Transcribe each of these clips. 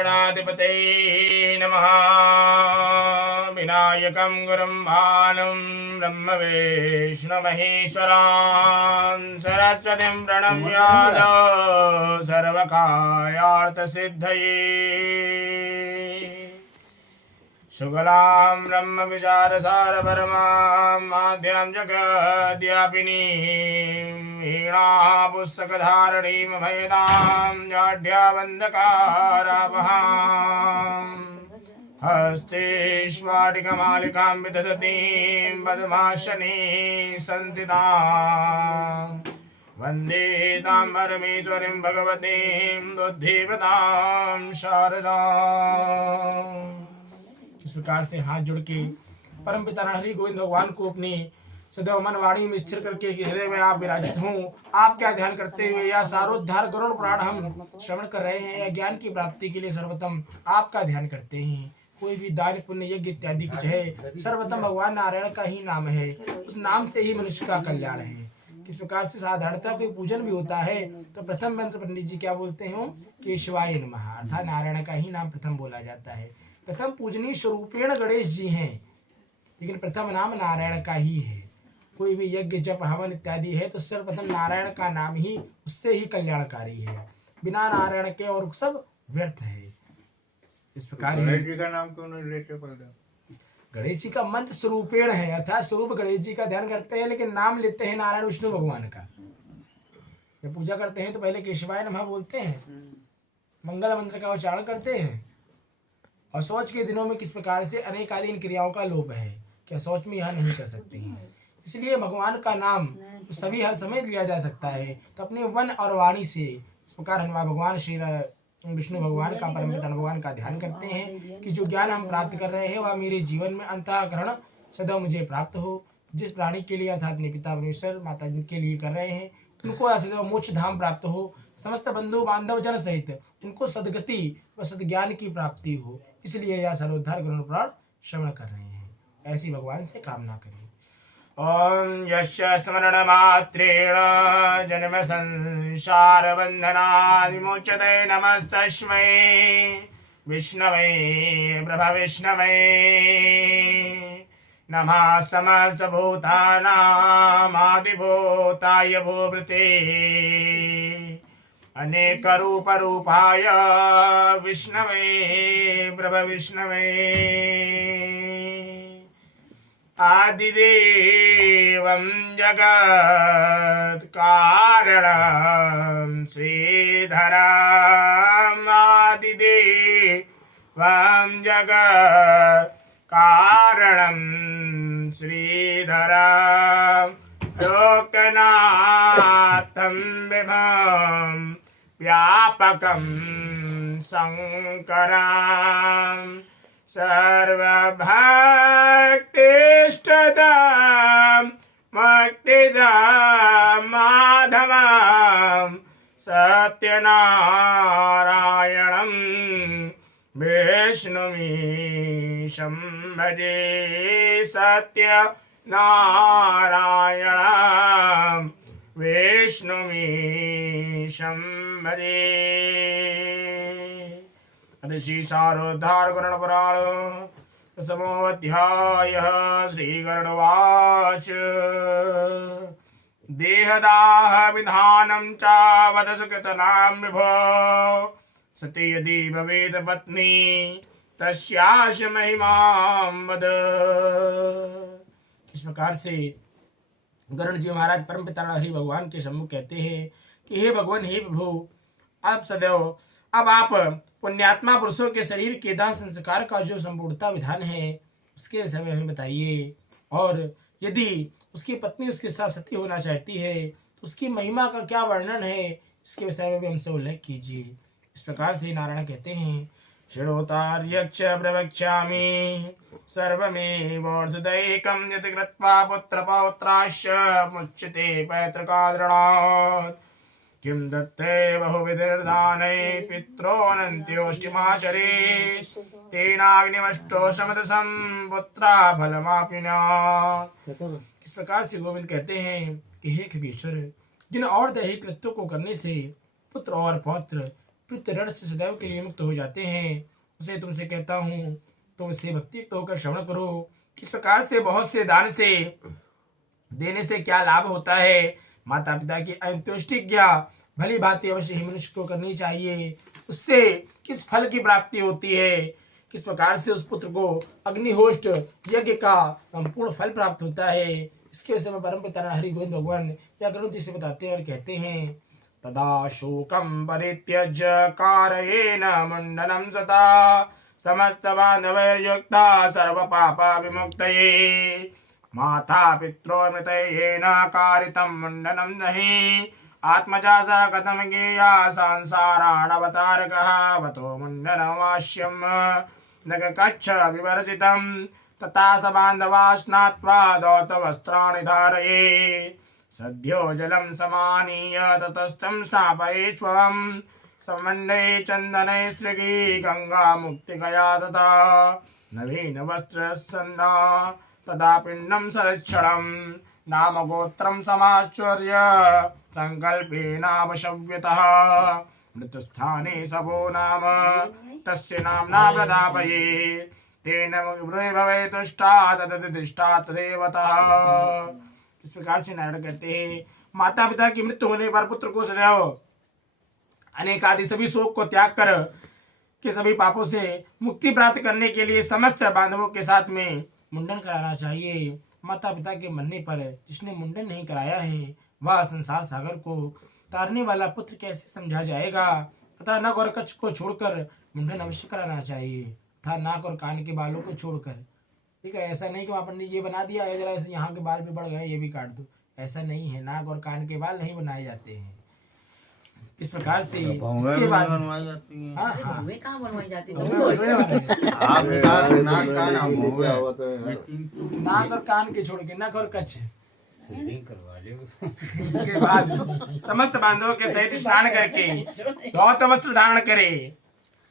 गणाधिपतये नमः। विनायकं गुरुं भानुं ब्रह्म विष्णु महेश्वरान् सरस्वतीं प्रणम्य सर्वकार्यार्थसिद्धये शुक्लां ब्रह्म विचारसार परमां माद्यां जगद्व्यापिनीं वीणापुस्तकधारणीं भयदां जाड्यावन्धकारावहां हस्ते स्फाटिकमालिकां विदधतीं पद्मासने संस्थितां वन्दे तां परमेश्वरीं भगवतीं बुद्धिप्रदां शारदाम्। इस प्रकार से हाथ जोड़ के परम पिता हरि गोविंद भगवान को अपनी सदैव मन वाणी में स्थिर करके हृदय में आप विराजित हों। आप क्या ध्यान करते हुए या सारोद्धार गरुड़ पुराण हम श्रवण कर रहे हैं या ज्ञान की प्राप्ति के लिए सर्वप्रथम आपका ध्यान करते हैं। कोई भी दान पुण्य यज्ञ इत्यादि कुछ है, सर्वप्रथम भगवान नारायण का ही नाम है, उस नाम से ही मनुष्य का कल्याण है। किस प्रकार से साधारणता कोई पूजन भी होता है तो प्रथम मंत्र पंडित जी क्या बोलते हो कि शिवाय नमः, अर्थात नारायण का ही नाम प्रथम बोला जाता है। प्रथम पूजनीय स्वरूपेण गणेश जी हैं, लेकिन प्रथम नाम नारायण का ही है। कोई भी यज्ञ जप हवन इत्यादि है तो सर्वप्रथम नारायण का नाम ही उससे ही कल्याणकारी है। बिना नारायण के और सब व्यर्थ है। इस प्रकार गणेश जी का नाम क्यों नहीं लेते? गणेश जी का मंत्र स्वरूपेण है, अर्थात स्वरूप गणेश जी का ध्यान करते हैं, लेकिन नाम लेते हैं नारायण विष्णु भगवान का। जब पूजा करते हैं तो पहले केशवाय नमः बोलते हैं, मंगल मंत्र का उच्चारण करते हैं। और शौच के दिनों में किस प्रकार से अनेकाधीन क्रियाओं का लोप है, क्या शौच में यह नहीं कर सकते हैं। इसलिए भगवान का नाम सभी हर समय लिया जा सकता है, तो अपने वन और वाणी से इस प्रकार हम भगवान श्री विष्णु भगवान का परमपिता भगवान का ध्यान करते हैं कि जो ज्ञान हम प्राप्त कर रहे हैं वह मेरे जीवन में अंतःकरण सदैव मुझे प्राप्त हो। जिस प्राणी के लिए अर्थात अपने पिता परमेश्वर माता जी के लिए कर रहे हैं उनको सदैव मोक्ष धाम प्राप्त हो, समस्त बंधु बांधव जन सहित उनको सदगति व सदज्ञान की प्राप्ति हो। इसलिए यह सर्वोद्धार गरुड़ पुराण श्रवण कर रहे हैं। ऐसी भगवान से कामना करें। ओम यस्य स्मरण मात्रेण जन्म संसार बंधनादिमुच्यते नमस्तस्मै विष्णवे प्रभ विष्णवे नमः समस्त भूतानामादिभूताय भूभृते अनेक रूप रूपाय विष्णवे प्रभ विष्णवे आदिदेवं जगत् कारणं श्रीधरम् आदिदेवं जगत् कारणं श्रीधरम् लोकनाथं विभुं व्यापकं शङ्करम् सर्वभक्तिष्टदं मुक्तिदं माधवं सत्यनारायणं विष्णुमीशं भजे सत्यनारायणं विष्णुमीशं भजे। श्री सारोद्धार गरुड़ पुराण दशमोऽध्यायः। श्री गरुड़वाच देहदाह विधानं च वद सुकृतनां विभो सती यदि भवेत् पत्नी तस्याश महिमां वद। इस प्रकार से गरुड़ जी महाराज परमपिता हरि भगवान के सम्मुख कहते हैं कि हे भगवान, हे प्रभु, आप सदैव अब आप पुण्यात्मा पुरुषों के शरीर के दाह संस्कार का जो संपूर्णता विधान है उसके विषय में हमें बताइए, और यदि उसकी पत्नी उसके साथ सती होना चाहती है तो उसकी महिमा का क्या वर्णन है इसके विषय में भी हमसे उल्लेख कीजिए। इस प्रकार से नारायण कहते हैं श्रोतार्यक्ष प्रवक्ष्यामि सर्वमेवोर्धदैकं यत् कृत्वा पुत्रपौत्राश्च मुच्यते पैतृकादृणात् किं दत्ते बहुविधिर्दाने पित्रोऽनन्त्योष्टिमाचरे तेनाग्निमष्टो समदसं पुत्रा फलमाप्नुयात्। इस प्रकार से गोविंद कहते हैं कि हे खगेश्वर, जिन और दैहिक कृत्यों को करने से पुत्र और पौत्र पितृ ऋण से सदैव के लिए मुक्त हो जाते हैं। उसे तुमसे कहता हूँ, तुम इसे भक्तियुक्त होकर श्रवण करो। किस प्रकार से बहुत से दान से देने से क्या लाभ होता है। माता पिता की अंत्येष्टिक्रिया भली भांति अवश्य ही मनुष्य को करनी चाहिए। उससे किस फल की प्राप्ति होती है, किस प्रकार से उस पुत्र को अग्निहोष्ट यज्ञ का संपूर्ण फल प्राप्त होता है, इसके विषय में परम पिता हरि गोविंद भगवान या ग्रंथ से बताते हैं और कहते हैं, तदा शोकं परित्यज्य कारयेन मुंडनं सता समस्त बांधवैर्युक्ता सर्व पापा विमुक्तये। माता पित्रोर्मृतयेन कारितं मुंडनं नहि आत्मजा स कथं गेया संसाराणवतारकः वतो मुंडनमाश्यं नगकच्छ विवर्जितं तथा स बान्धवा स्नात्वा दौतवस्त्राणि धारयेत्। सद्यो जलं समानीय ततस्तं स्नापयेष्वं समण्डे चन्दने स्त्रिगी गंगा मुक्तिकया तथा नवीन वस्त्रसन्ना तदा पिण्डं सदक्षणं नाम गोत्रं समाश्चर्य संकल्पेनावशव्यतः मृत्युस्थाने सबो नाम तस्य नाम्ना प्रदापयेत् तेन भवे तुष्टा तदधिष्ठा तदेवतः। इस प्रकार से नारायण कहते हैं, माता पिता की मृत्यु होने पर पुत्र को सदैव अनेक आदि सभी शोक को त्याग कर के सभी पापों से मुक्ति प्राप्त करने के लिए समस्त बांधवों के साथ में मुंडन कराना चाहिए। माता पिता के मरने पर जिसने मुंडन नहीं कराया है वह संसार सागर को तारने वाला पुत्र कैसे समझा जाएगा। अतः नाक और कच्छ को छोड़कर मुंडन अवश्य कराना चाहिए, तथा नाक और कान के बालों को छोड़कर। ठीक है, ऐसा नहीं कि वहाँ पंडित ये बना दिया है जरा यहाँ के बाल भी बढ़ गए ये भी काट दो, ऐसा नहीं है। नाक और कान के बाल नहीं बनाए जाते हैं। इस प्रकार से इसके बाद बनवाई जाती है। हाँ हाँ वे कहाँ बनवाई जाती है? आपने कहा नाक कान हम हो गए। नाक और कान के छोड़ के नाक और कच्छ। इसके बाद समस्त बांधवों के सहित स्नान करके धौत वस्त्र धारण करे,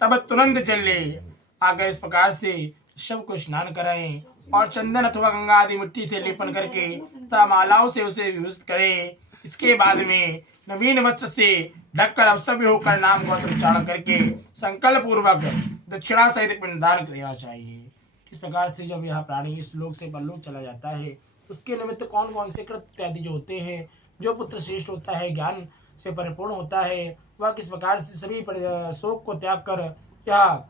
तब तुरंत चले आगे। इस प्रकार से शव को स्नान कराएं और चंदन अथवा गंगा आदि मिट्टी से लेपन करके तथा मालाओं से उसे विभूषित करें। इसके बाद में नवीन वस्त्र से ढककर अवसव्य होकर नाम गोत्र उच्चारण करके संकल्प पूर्वक दक्षिणा सहित पिंडदान करना चाहिए। इस प्रकार से जब यह प्राणी इस लोक से परलोक चला जाता है उसके निमित्त कौन कौन से कृत इत्यादि जो होते हैं, जो पुत्र श्रेष्ठ होता है, ज्ञान से परिपूर्ण होता है, वह किस प्रकार से सभी शोक को त्याग कर यह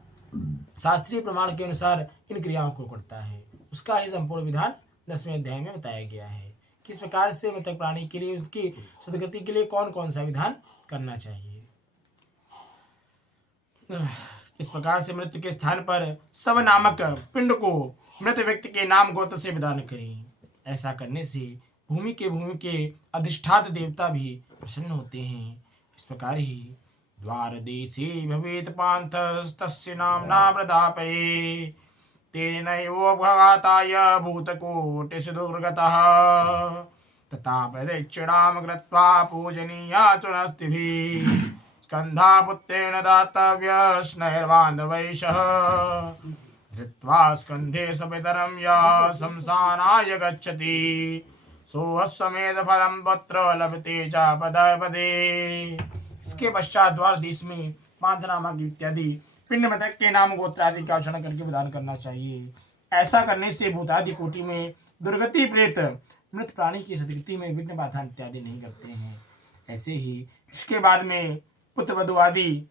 शास्त्रीय प्रमाण के अनुसार इन क्रियाओं को करता है, उसका ही संपूर्ण विधान 10वें अध्याय में बताया गया है। किस प्रकार से मृतक प्राणी के लिए उसकी सदगति के लिए कौन कौन सा विधान करना चाहिए। इस प्रकार से मृत्यु के स्थान पर शव नामक पिंड को मृत व्यक्ति के नाम गोत्र से विधान करें। ऐसा करने से भूमि के अधिष्ठात देवता भी प्रसन्न होते हैं। इस प्रकार ही द्वार देशे भवेत पांथस्तस्य नाम्ना प्रदापये तेन नैवोपघाताय भूतकोटिषु दुर्गतः तथा प्रदक्षिणां कृत्वा पूजनीया चुनस्तिभिः स्कन्धा पुत्रेण दातव्यस्नैर्बान्धवैषः धृत्वा स्कन्धे सपितरं या शमशानाय गच्छति सोऽश्वमेध फलं पत्र लभते च पदे पदे। इसके पश्चात द्वार देश में पांथ नामक इत्यादि पिंड मृतक के नाम गोत्र आदि का उच्चारण करके विधान करना चाहिए। ऐसा करने से भूतादि कोटि में दुर्गति प्रेत मृत प्राणी की सदगति में विघ्न बाधा इत्यादि नहीं करते हैं। ऐसे ही इसके बाद में पुत्र वधु आदि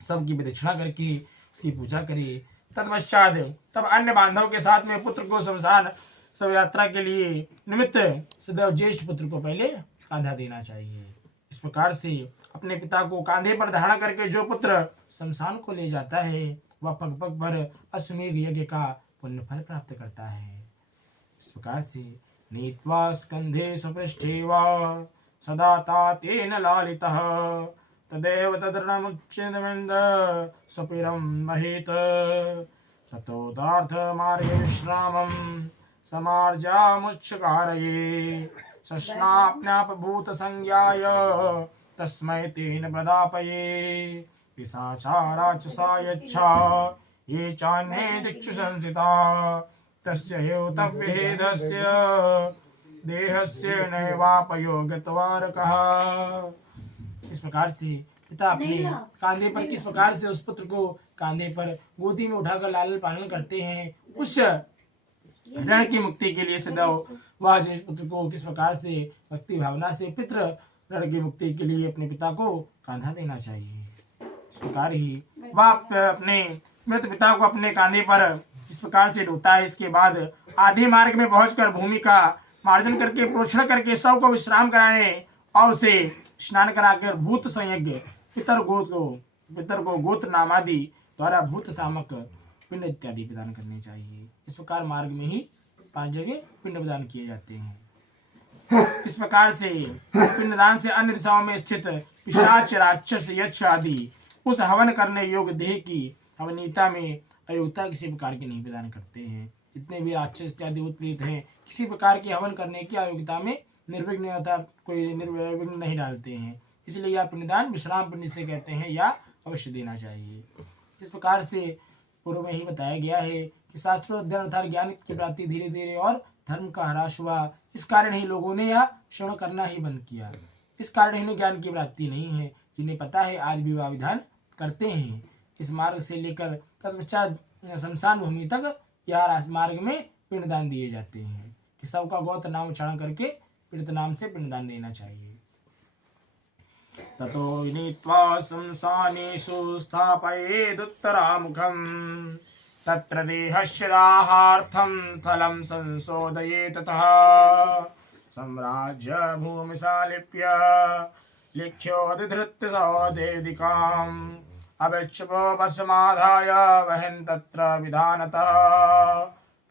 सब की प्रदक्षिणा करके उसकी पूजा करे। तत्पश्चात तब अन्य बांधवों के साथ में पुत्र को शमशान सब यात्रा के लिए निमित्त सदैव ज्येष्ठ पुत्र को पहले कांधा देना चाहिए। इस प्रकार से अपने पिता को कांधे पर धारण करके जो पुत्र शमशान को ले जाता है वह पग पग पर अश्वमेध यज्ञ का पुण्य फल प्राप्त करता है। इस प्रकार से नीत्वा स्कंधे सुपृष्ठे वा सदा तातेन लालितः तदेव तदृणमुच्चितमिन्द सपिरं महेत सतोदार्थ मार्गे विश्रामं समार्जामुच्चकारये सस्नाप्नापभूत संज्ञाय तस्मै तेन प्रदापये पिशाचाराचसा यच्छा ये चान्ये दिक्षु संसिता तस्य हेतव्यहेदस्य देहस्य नैवापयोगत्वारकः। इस प्रकार से पिता अपने कांधे पर किस प्रकार से उस पुत्र को कांधे पर गोदी में उठाकर लालन पालन करते हैं, उस ऋण की मुक्ति के लिए सदैव वह जिस पुत्र को किस प्रकार से भक्ति भावना से पितृ ऋण की मुक्ति के लिए अपने पिता को कांधा देना चाहिए। इस प्रकार ही वह अपने मृत पिता को अपने कांधे पर इस प्रकार से ढोता है। इसके बाद आधे मार्ग में पहुंचकर भूमि का मार्जन करके प्रोक्षण करके सब को विश्राम कराने और उसे स्नान कराकर भूत संयज्ञ पितर को गोत्र नामादि द्वारा भूत सामक पिंड इत्यादि प्रदान करने चाहिए। इस प्रकार मार्ग में ही 5 जगह पिंड प्रदान किए जाते हैं। इस प्रकार से पिंडदान से अन्य दिशाओं में स्थित पिशाच राक्षस यक्ष आदि उस हवन करने योग्य देह की हवनीयता में अयोग्यता किसी प्रकार की नहीं प्रदान करते हैं। जितने भी राक्षस इत्यादि उत्प्रेत हैं किसी प्रकार के हवन करने की अयोग्यता में निर्विघ्न अर्थात कोई निर्विघ्न नहीं डालते हैं। इसलिए यह पिंडदान विश्राम पिंड से कहते हैं या अवश्य देना चाहिए। इस प्रकार से पूर्व में ही बताया गया है कि शास्त्रों अध्ययन अर्थात ज्ञान की प्राप्ति धीरे धीरे और धर्म का ह्रास हुआ। इस कारण ही लोगों ने यह श्रवण करना ही बंद किया। इस कारण इन्हें ज्ञान की प्राप्ति नहीं है। जिन्हें पता है आज विवाह विधान करते हैं। इस मार्ग से लेकर तत्पश्चात शमशान भूमि तक यह मार्ग में पिंडदान दिए जाते हैं कि सबका गोत्र नाम उच्चारण करके पीड़ित नाम से पिंडदान देना चाहिए। ततो विनीत्वा शमशानेषु स्थापयेदुत्तरामुखं तत्र देहस्य दाहार्थं स्थलं संशोधये ततः सम्राज्य भूमिशालिप्य लिख्योऽधिधृत्य सौदेदिकाम् अभिक्षुभस्माधाय वहन् तत्र विधानतः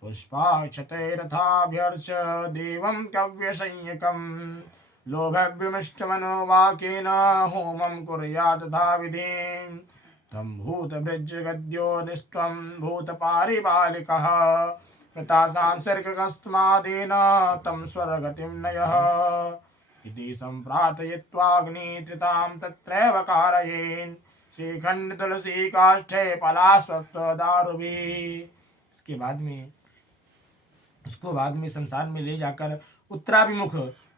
पुष्पाक्षतैरथाभ्यर्च देवं कव्यसंज्ञकम् लोभव्यमिष्टमनोवाक्येन होमं कुर्यात् तथा विधिं तं भूतभृज्यगद्यो निष्ठं भूतपारिबालिकः कृता सांसर्गकस्मादेन तं स्वर्गतिं नयः इति सम्प्रार्थयित्वाग्नित्रितां तत्रैव कारयेन् श्रीखंड तुलसी काष्ठे पलास्वत्वदारुभिः। इसके बाद में बाद में शमशान में ले जाकर उत्तराभिमुख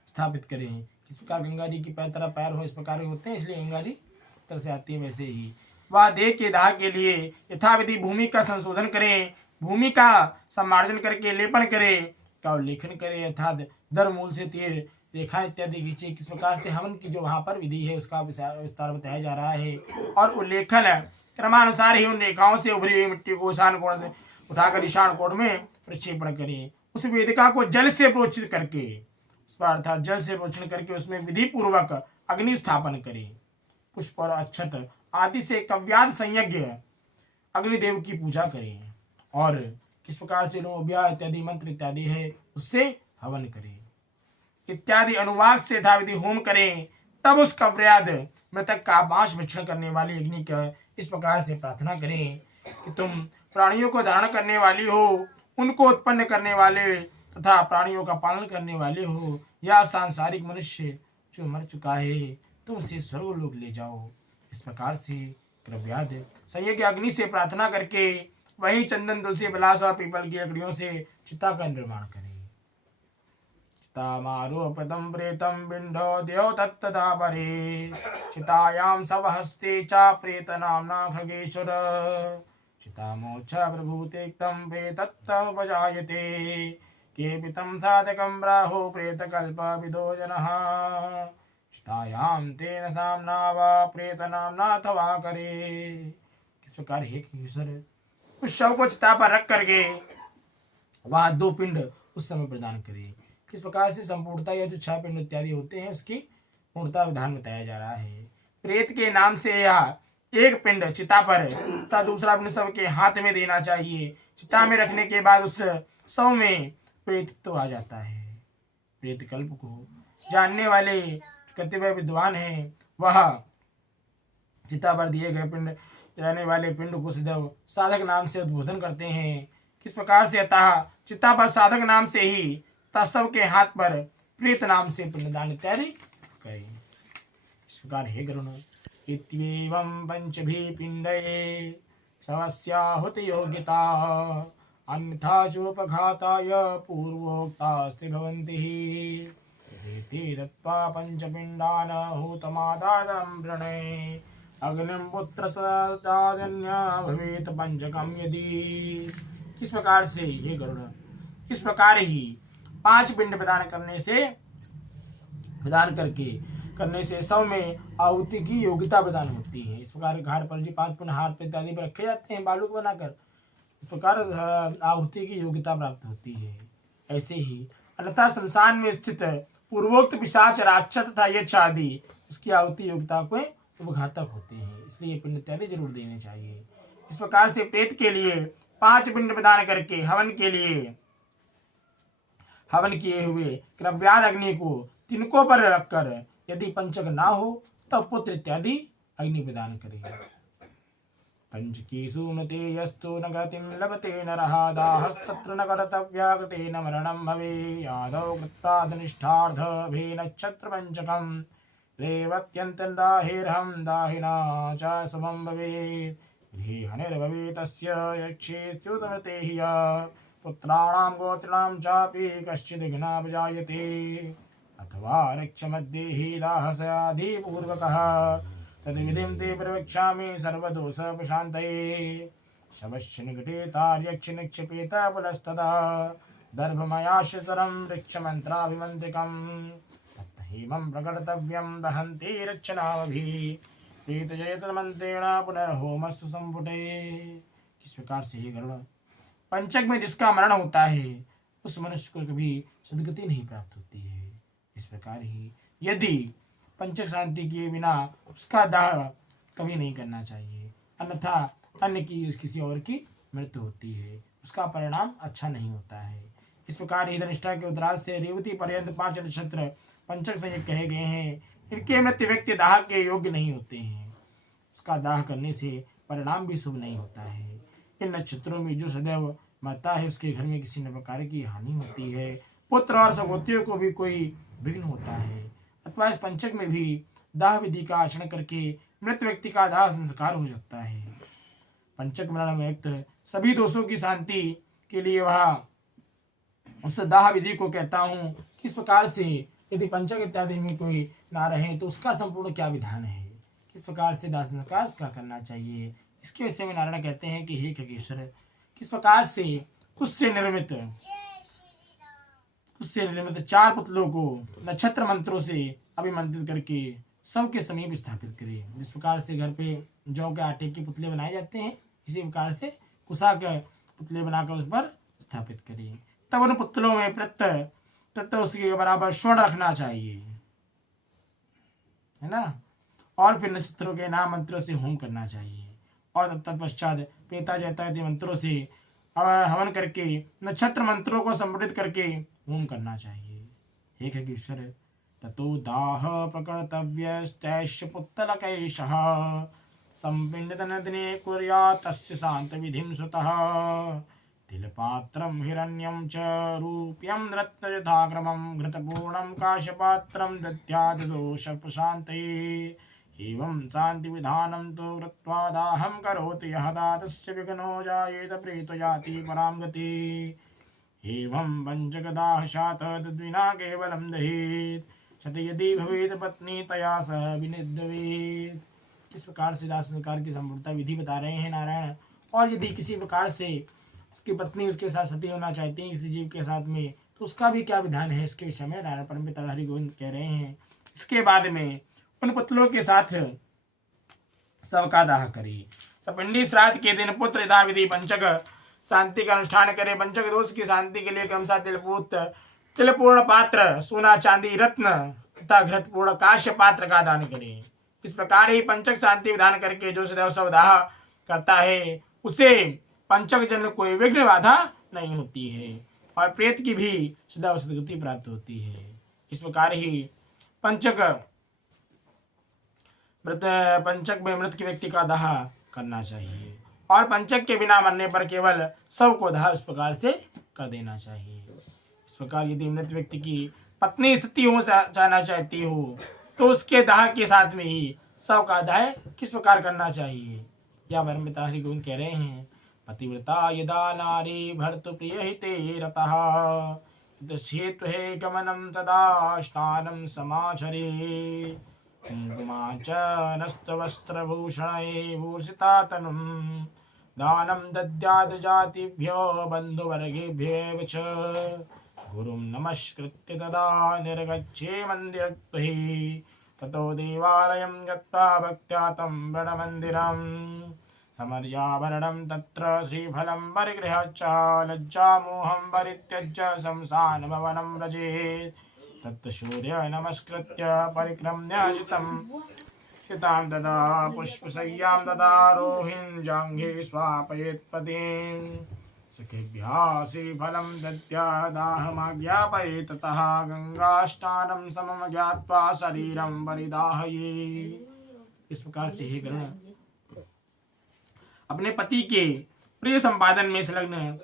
स्थापित करें। इस प्रकार गंगा जी की तरह पैर हो इस प्रकार होते हैं, इसलिए गंगा जी उत्तर से आती है। वैसे ही वह देह के दाह के लिए यथाविधि भूमि का संशोधन करें, भूमि का सम्मार्जन करके लेपन करें का लेखन करें अर्थात दर मूल से तीर रेखा इत्यादि खींचे। किस प्रकार से हवन की जो वहाँ पर विधि है उसका विस्तार बताया जा रहा है। और उल्लेखन क्रमानुसार ही उन रेखाओं से उभरी हुई मिट्टी को ईशान कोण में उठाकर ईशान कोण में प्रक्षेपण करें। उस वेदिका को जल से प्रोक्षित करके उस पर अर्थात जल से प्रोक्षण करके उसमें विधि पूर्वक अग्नि स्थापन करें। पुष्प और अक्षत आदि से कव्याद संयज्ञ अग्निदेव की पूजा करें। और किस प्रकार से लोभ्या इत्यादि मंत्र इत्यादि है उससे हवन करें इत्यादि अनुवाद से यथाविधि होम करें। तब उस कव्याद मृतक का मांस भक्षण करने वाली अग्नि का इस प्रकार से प्रार्थना करें कि तुम प्राणियों को धारण करने वाली हो, उनको उत्पन्न करने वाले तथा प्राणियों का पालन करने वाले हो। या सांसारिक मनुष्य जो मर चुका है तुम उसे स्वर्गलोक ले जाओ। इस प्रकार से कव्याद संयज्ञ अग्नि से प्रार्थना करके वही चंदन तुलसी पलाश और पीपल की लकड़ियों से चिता का निर्माण करें। चितामारोपितं प्रेतं पिण्डो देव तत्तदा परे चितायां सवहस्ते च प्रेतनाम्ना खगेश्वर चितामोक्ष प्रभूतेक्तं प्रेतत्तमुपजायते केपितं साधकं प्राहो प्रेतकल्पविदो जनः चितायां तेन साम्ना वा प्रेतनाम्ना अथवा करे। किस प्रकार हे खगेश्वर उस शव को चिता पर रख करके वहां 2 पिंड उस समय प्रदान करें। किस प्रकार से संपूर्णता या जो 6 पिंड इत्यादि होते हैं उसकी पूर्णता विधान बताया जा रहा है। प्रेत के नाम से यह एक पिंड चिता पर तथा दूसरा पिंड शव के हाथ में देना चाहिए। चिता में रखने के बाद उस शव में प्रेत तो आ जाता है। प्रेत कल्प को जानने वाले कतिपय विद्वान हैं वह चिता पर दिए गए पिंड जाने वाले पिंड को सदैव साधक नाम से उद्बोधन करते हैं। किस प्रकार से अतः चिता पर साधक नाम से ही तत्सव के हाथ पर प्रेत नाम से पिंडदान इत्यादि करें। इस प्रकार हे गरुण इत्येवं पंचभी पिंडये शवस्याहुति योग्यता अन्यथा चोपघाताय पूर्वोक्तास्ति भवन्ति इति दत्त्वा पंचपिंडान् हूतमादानं वृणे अग्निम पुत्र सदाजन्य भवेत पंचकम यदि। किस प्रकार से ये गरुड़, इस प्रकार ही 5 पिंड प्रदान करने से सब में आहुति की योग्यता प्रदान होती है। इस प्रकार घाट पर जी 5 पिंड हाथ पे इत्यादि पर रखे जाते हैं बालू को बनाकर, इस प्रकार आहुति की योग्यता प्राप्त होती है। ऐसे ही अन्यथा शमशान में स्थित पूर्वोक्त पिशाच, राक्षस तथा यक्ष आदि उसकी आहुति योग्यता को उपघातक होते हैं, इसलिए पिंड इत्यादि जरूर देने चाहिए। इस प्रकार से प्रेत के लिए 5 पिंड प्रदान करके हवन किए हुए क्रव्याद अग्नि को तिनकों पर रखकर यदि पंचक ना हो तब पुत्र इत्यादि अग्नि प्रदान करेगा। पंचकीसु मते यस्तु न गतिं लभते नरः दाहस्तत्र न कर्तव्याकृतेन मरणं भवे यादौ कृत्तादनिष्ठार्धभे नक्षत्रपञ्चकं रेवत्यन्तर्दाहेर्हं दाहिना च शुभं भवेत् गृहे हनिर्भवेत् तस्य यक्षेस्त्युतमृते हि पुत्राणां गोत्राणां चापि कश्चिदघ्नापजायते अथवा रक्षमध्ये हि दाहस्याधिपूर्वकः तद्विधिं ते प्रवक्ष्यामि सर्वदोषप्रशान्तये। शवस्य निकटे तार्यक्ष निक्षेपेत पुलस्तदा दर्भमयाश्रितरं वृक्षमन्त्राभिमन्त्रिकं तत्हेमं प्रकर्तव्यं दहन्ति रक्षणामभिः प्रीतजयतमन्त्रेण पुनर्होमस्तु संपुटे। किस प्रकार से हे गरुड़, पंचक में जिसका मरण होता है उस मनुष्य को कभी सदगति नहीं प्राप्त होती है। इस प्रकार ही यदि पंचक शांति किए बिना उसका दाह कभी नहीं करना चाहिए, अन्यथा अन्य की किसी और की मृत्यु होती है, उसका परिणाम अच्छा नहीं होता है। इस प्रकार ही धनिष्ठा के उत्तरार्ध से रेवती पर्यंत 5 नक्षत्र पंचक संयुक्त कहे गए हैं। इनके मृत्यु व्यक्ति दाह के योग्य नहीं होते हैं, उसका दाह करने से परिणाम भी शुभ नहीं होता है। इन नक्षत्रों में जो सदैव मरता है उसके घर में किसी न प्रकार की हानि होती है, पुत्र और सगोत्रियों को भी कोई विघ्न होता है। अथवा इस पंचक में भी दाह विधि का आचरण करके मृत व्यक्ति का दाह संस्कार हो सकता है। पंचक मरण में युक्त सभी दोषों की शांति के लिए वह उस दाह विधि को कहता हूँ। किस प्रकार से यदि पंचक इत्यादि में कोई ना रहे तो उसका संपूर्ण क्या विधान है, किस प्रकार से दाह संस्कार उसका करना चाहिए, इसके विषय में नारायण कहते हैं कि हे खगेश्वर, किस प्रकार से कुश से निर्मित 4 पुतलों को नक्षत्र मंत्रों से अभिमंत्रित करके सबके समीप स्थापित करें। जिस प्रकार से घर पे जौ के आटे के पुतले बनाए जाते हैं, इसी प्रकार से कुशा के पुतले बनाकर उस पर स्थापित करें। तब उन पुतलों में प्रत्यय उसके बराबर स्वर्ण रखना चाहिए, है ना, और फिर नक्षत्रों के नाम मंत्रों से होम करना चाहिए और तत्पश्चात पेता जयता आदि मंत्रों से हवन करके नक्षत्र मंत्रों को संपुटित करके होम करना चाहिए। हे खगेश्वर, ततो दाह प्रकर्तव्यश्चैष पुत्तलकैषः संपिण्डतनदिने कुर्यात् तस्य शान्तविधिं सुतः तिलपात्रं हिरण्यं च रूप्यं रत्नयथाक्रमं घृतपूर्णं काशपात्रं दद्यात् दोषप्रशान्तये एवं शांति विधानं तो कृत्वा दाहं करोति यः दातस्य विघ्नो जायेत प्रेतो याति परां गतिः एवं पंचकदाह शात तद्विना केवलं दहेत् सत यदि भवेत् पत्नी तया सह विनिद्यवेत्। किस प्रकार से दाह संस्कार की संपूर्णता विधि बता रहे हैं नारायण। और यदि किसी प्रकार से उसकी पत्नी उसके साथ सती होना चाहती है किसी जीव के साथ में, तो उसका भी क्या विधान है, इसके विषय में नारायण परम पिता हरि गोविंद कह रहे हैं। इसके बाद में उन पुतलों के साथ सबका दाह करी। सपिंडी श्राद्ध के दिन पुत्र यथा विधि पंचक शांति का अनुष्ठान करे। पंचक दोष की शांति के लिए क्रमशः तिलपूर्ण पात्र, सोना चांदी रत्न तथा घृतपूर्ण काश्य पात्र का दान करे। इस प्रकार ही पंचक शांति विधान करके जो सदैव सब दाह करता है उसे पंचक जन्म कोई विघ्न बाधा नहीं होती है और प्रेत की भी सदैव सदगति प्राप्त होती है। इस प्रकार ही पंचक में मृत के व्यक्ति का दाह करना चाहिए और पंचक के बिना मरने पर केवल सब को दाह इस प्रकार से कर देना चाहिए। इस प्रकार यदि मृत व्यक्ति की पत्नी सती हो जाना चाहती हो तो उसके दाह के साथ में ही सब का दाह किस प्रकार करना चाहिए, या परम पिता हरि गोविंद कह रहे हैं। पतिव्रता यदा नारी भर्तु प्रिय हिते रतः हेतु है गमनम सदा स्नानम समाचरे कुङ्कुमाच नस्तवस्त्रभूषणैः भूषिता तनुं दानं दद्यात् जातिभ्यो बन्धुवर्गेभ्येव च गुरुं नमस्कृत्य तदा निर्गच्छे मन्दिरद्वहि ततो देवालयं गत्वा भक्त्या तं वनमन्दिरं समर्याभरणं तत्र श्रीफलं परिगृह्य च लज्जामोहं परित्यज्य शमशानभवनं व्रजेत् तत्र सूर्य नमस्कृत्य परिक्रम्य चितां तदा पुष्पशय्यां तदारोहिं जाङ्घे स्वापयेत् पतिं सखेभ्यः श्रीफलं दद्यादाहमाज्ञापयेत् ततः गंगास्नानं समं ज्ञात्वा शरीरं परिदाहयेत्। इस प्रकार से हे गरुण अपने पति के प्रिय संपादन में संलग्न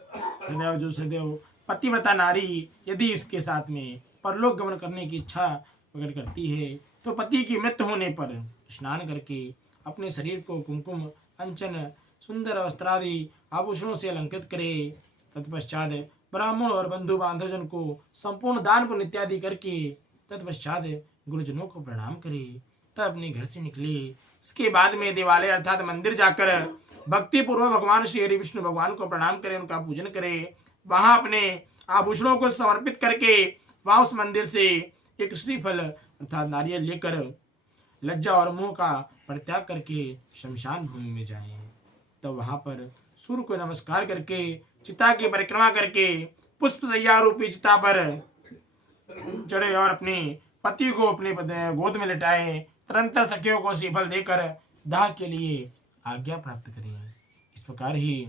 सदैव जो सदैव पतिव्रता नारी यदि इसके साथ में परलोक गमन करने की इच्छा प्रकट करती है तो पति की मृत्यु होने पर स्नान करके अपने शरीर को कुमकुम अंचन सुंदर वस्त्रादि आभूषणों से अलंकृत करे। तत्पश्चात ब्राह्मण और बंधु बांधवजन को संपूर्ण दान पुण्य इत्यादि करके तत्पश्चात गुरुजनों को प्रणाम करे, तब अपने घर से निकले। उसके बाद में देवालय अर्थात मंदिर जाकर भक्ति पूर्वक भगवान श्री हरि विष्णु भगवान को प्रणाम करे, उनका पूजन करे। वहां अपने आभूषणों को समर्पित करके वहां उस मंदिर से एक श्रीफल अर्थात नारियल लेकर लज्जा और मोह का परित्याग करके शमशान भूमि में जाएं। तब वहां पर सूर्य को नमस्कार करके चिता की परिक्रमा करके पुष्प सैया रूपी चिता पर चढ़े और अपने पति को अपने गोद में लिटाए। तुरंत सखियों को श्रीफल देकर दाह के लिए आज्ञा प्राप्त करें। इस प्रकार ही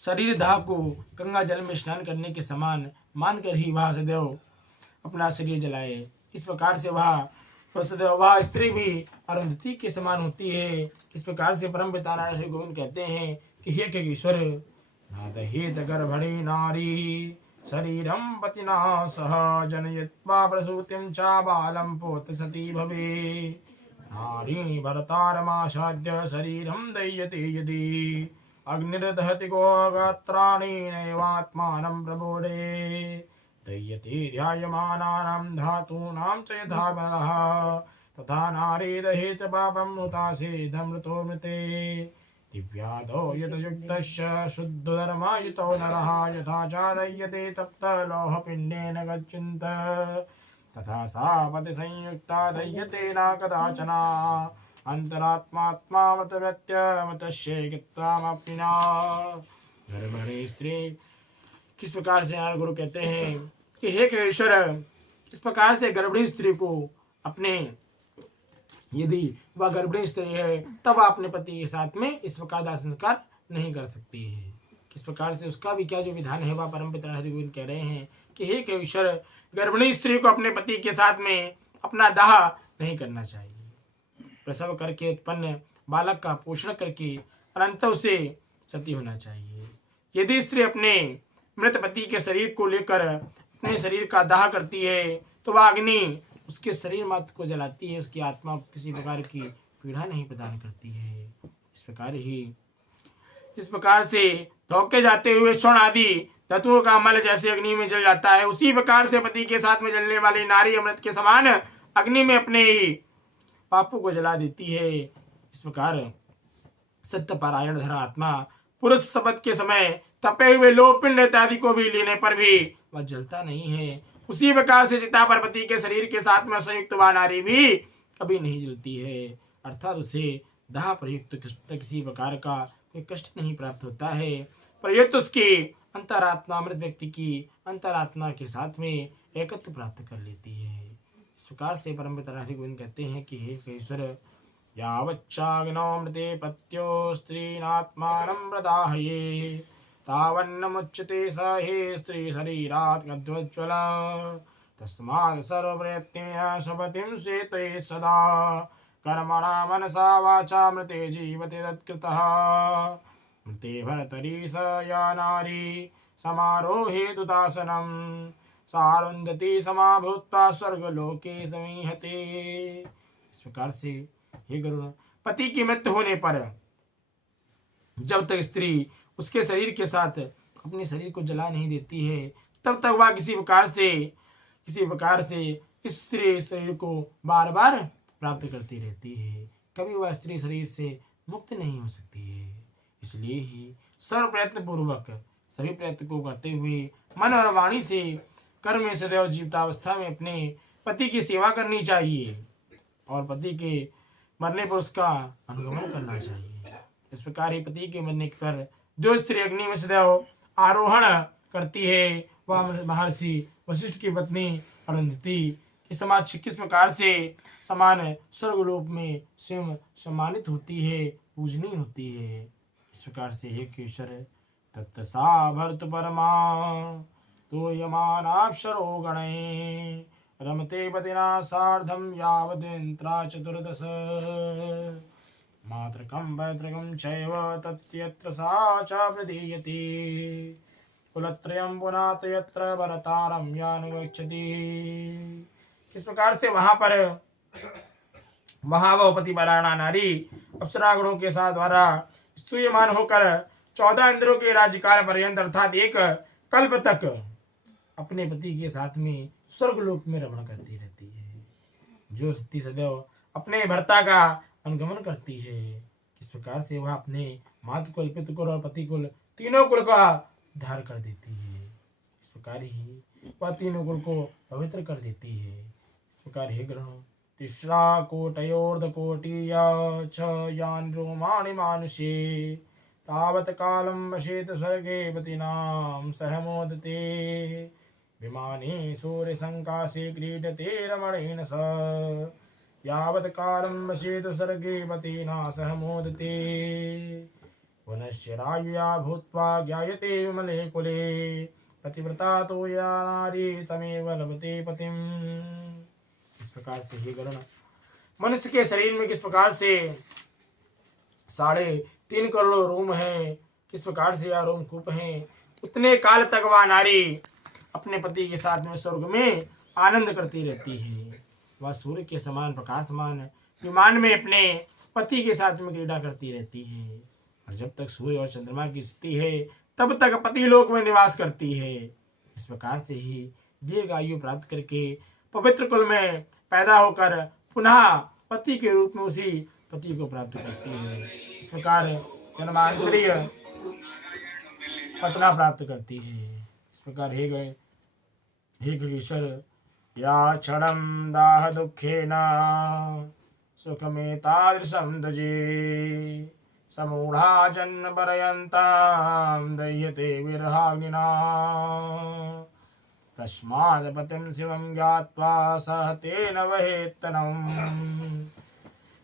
शरीर दाह को गंगा जल में स्नान करने के समान मानकर ही वह सदैव अपना शरीर जलाए। इस प्रकार से वह स्त्री भी अरुंधति के समान होती है। इस प्रकार से परम पिता नारायण श्री गोविंद कहते हैं कि हे ईश्वर नादहेत गर्भणे नारी शरीरम पतिना सह जनयित्वा प्रसूतिं च बालं पोत सती भवे नारी भरतारमासाद्य शरीरं दह्यते यदि अग्निर्दहति गोगात्राणि नैवात्मानं प्रबोधे दह्यते ध्यायमानानां धातूनां च यथा बलः तथा नारी दहेत पापं मृतासेधमृतो मृते दिव्यादो यतयुक्तस्य शुद्धधर्मायुतो नरः यथा च दह्यते तप्तलोहपिण्डेन गच्छन्त तथा सा पतिसंयुक्ता दह्यते न कदाचन अंतरात्मात्मावतव्यत्यमतश्येकित्वामप्निना। गर्भणे स्त्री किस प्रकार से यहाँ गुरु कहते हैं कि हे ईश्वर इस प्रकार से गर्भिणी स्त्री को अपने यदि वह गर्भिणी स्त्री है तब वह अपने पति के साथ में इस प्रकार दाह संस्कार नहीं कर सकती है। किस प्रकार से उसका भी क्या जो विधान है वह परम पिता हरि गोविंद कह रहे हैं कि हे ईश्वर गर्भिणी स्त्री को अपने पति के साथ में अपना दाह नहीं करना चाहिए। प्रसव करके उत्पन्न बालक का पोषण करके अनंत उसे सती होना चाहिए। यदि स्त्री अपने मृत पति के शरीर को लेकर अपने शरीर का दाह करती है तो वह अग्नि उसके शरीर मात्र को जलाती है, उसकी आत्मा को किसी प्रकार की पीड़ा नहीं प्रदान करती है। इस प्रकार से धोखे जाते हुए स्वर्ण आदि तत्वों का मल जैसे अग्नि में जल जाता है, उसी प्रकार से पति के साथ में जलने वाली नारी अमृत के समान अग्नि में अपने ही पापों को जला देती है। इस प्रकार सत्य पारायण धरा आत्मा पुरुष शपथ के समय तपे हुए लोह पिंड इत्यादि को भी लेने पर भी वह जलता नहीं है। उसी प्रकार से चिता पर पति के शरीर के साथ में संयुक्त वह नारी भी कभी नहीं जलती है, अर्थात उसे दाह प्रयुक्त किसी प्रकार का कोई कष्ट नहीं प्राप्त होता है। प्रयुक्त उसकी अंतरात्मा मृत व्यक्ति की अंतरात्मा के साथ में एकत्व प्राप्त कर लेती है। इस प्रकार से परम पिता हरि गोविंद कहते हैं कि हे ईश्वर यावच्चाग्नौ मृते पत्यो स्त्रीनात्मानं प्रदाहये तावन्नमुच्यते स हे स्त्री शरीरात् गद्वज्ज्वल तस्मात् सर्वप्रयत्नेन शपथिं सेतये सदा कर्मणा मनसा वाचा मृते जीवते तत्कृतः मृते भर्तरि स या नारी समारोहे दुतासनं सारुन्धति समा भूत्वा स्वर्गलोके समीहते। इस प्रकार से हे गरुड़ पति की मृत्यु होने पर जब तक स्त्री उसके शरीर के साथ अपने शरीर को जला नहीं देती है तब तक वह किसी प्रकार से इस स्त्री शरीर को बार बार प्राप्त करती रहती है, कभी वह स्त्री शरीर से मुक्त नहीं हो सकती है। इसलिए ही सर्व प्रयत्न पूर्वक सभी प्रयत्न को करते हुए मन और वाणी से कर्म में सदैव जीवितावस्था में अपने पति की सेवा करनी चाहिए और पति के मरने पर उसका अनुगमन करना चाहिए। इस प्रकार ही पति के मरने पर जो स्त्री अग्नि में सदैव आरोहण करती है वह महर्षि वशिष्ठ की पत्नी अरुंधति के समाज किस प्रकार से समान स्वर्गलोक में स्वयं सम्मानित होती है, पूजनीय होती है। इस प्रकार से हे केशर तत्सा भर्तु परमा तो यमानाक्षरो गणे रमते पतिना सार्धम यावदेन्द्रा चतुर्दश मातृकं पैतृकं चैव तत्यत्र सा च प्रदीयते कुलत्रयं पुनात यत्र भरतारं यानुगच्छति। इस प्रकार से वहां वह पतिपरायणा नारी अप्सरागणों के साथ द्वारा स्तूयमान होकर 14 इंद्रों के राज्यकाल पर्यंत अर्थात एक कल्प तक अपने पति के साथ में स्वर्गलोक में रमण करती रहती है। जो स्त्री सदैव अपने भर्ता का अनुगमन करती है, किस प्रकार से वह अपने मातृकुल, पितृकुल और पतिकुल तीनों कुल का उद्धार कर देती है। इस प्रकार ही वह तीनों कुल को पवित्र कर देती है। इस प्रकार हे ग्रहण तिस्रा कोटयोर्धकोटिया च यान रोमाणि मानुषे तावत् कालं वशेत स्वर्गे पतिनां सह मोदते विमाने सूर्यसंकाशे क्रीडते रमणेन स यावत् कालं वशेत स्वर्गे पतिना सह मोदते पुनश्च रायुया भूत्वा ज्ञायते विमले कुले पतिव्रता तो या नारी तमेव लभते पतिम्। इस प्रकार से ही गरुण मनुष्य के शरीर में किस प्रकार से 3.5 करोड़ रोम है, किस प्रकार से यह रोमकूप है, उतने काल तक वह नारी अपने पति के साथ में स्वर्ग में आनंद करती रहती है। वह सूर्य के समान प्रकाशमान विमान में अपने पति के साथ में क्रीड़ा करती रहती है और जब तक सूर्य और चंद्रमा की स्थिति है तब तक पति लोक में निवास करती है। इस प्रकार से ही दीर्घ आयु प्राप्त करके पवित्र कुल में पैदा होकर पुनः पति के रूप में उसी पति को प्राप्त करती है। इस प्रकार जन्मांतरीय पतना प्राप्त करती है। इस प्रकार हे खगेश्वर या क्षणं दाह दुःखेन सुखमेतादृशं दजे समूढ़ा जन्म परयन्तां दह्यते विरहाग्निना तस्माद् पतिं शिवं ज्ञात्वा सह तेन वहेत्तनम्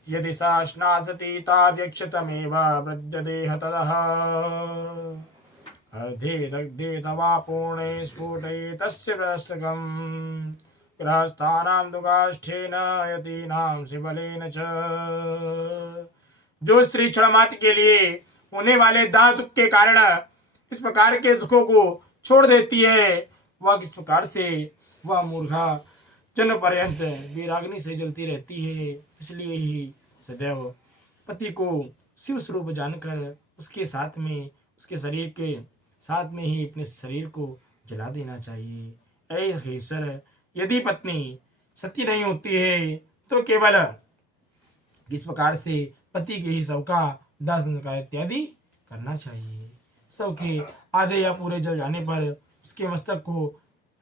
यदि सा स्नासति तार्यक्षतमेव वृद्यदेह तदः अर्धे दग्धे तवा पूर्णे स्फुटे तस्य प्रस्तकम् गृहस्थानां दुकाष्ठेन यतीनां शिबलेन च। जो स्त्री क्षण मात्र के लिए होने वाले दाह दुख के कारण इस प्रकार के दुखों को छोड़ देती है, वह किस प्रकार से वह मूर्खा जन्म पर्यंत वीराग्नि से जलती रहती है। इसलिए ही सदैव पति को शिव स्वरूप जानकर उसके साथ में उसके शरीर के साथ में ही अपने शरीर को जला देना चाहिए। ऐ खगेश्वर, यदि पत्नी सती नहीं होती है तो केवल किस प्रकार से पति के ही शव का दाह संस्कार इत्यादि करना चाहिए। शव के आधे या पूरे जल जाने पर उसके मस्तक को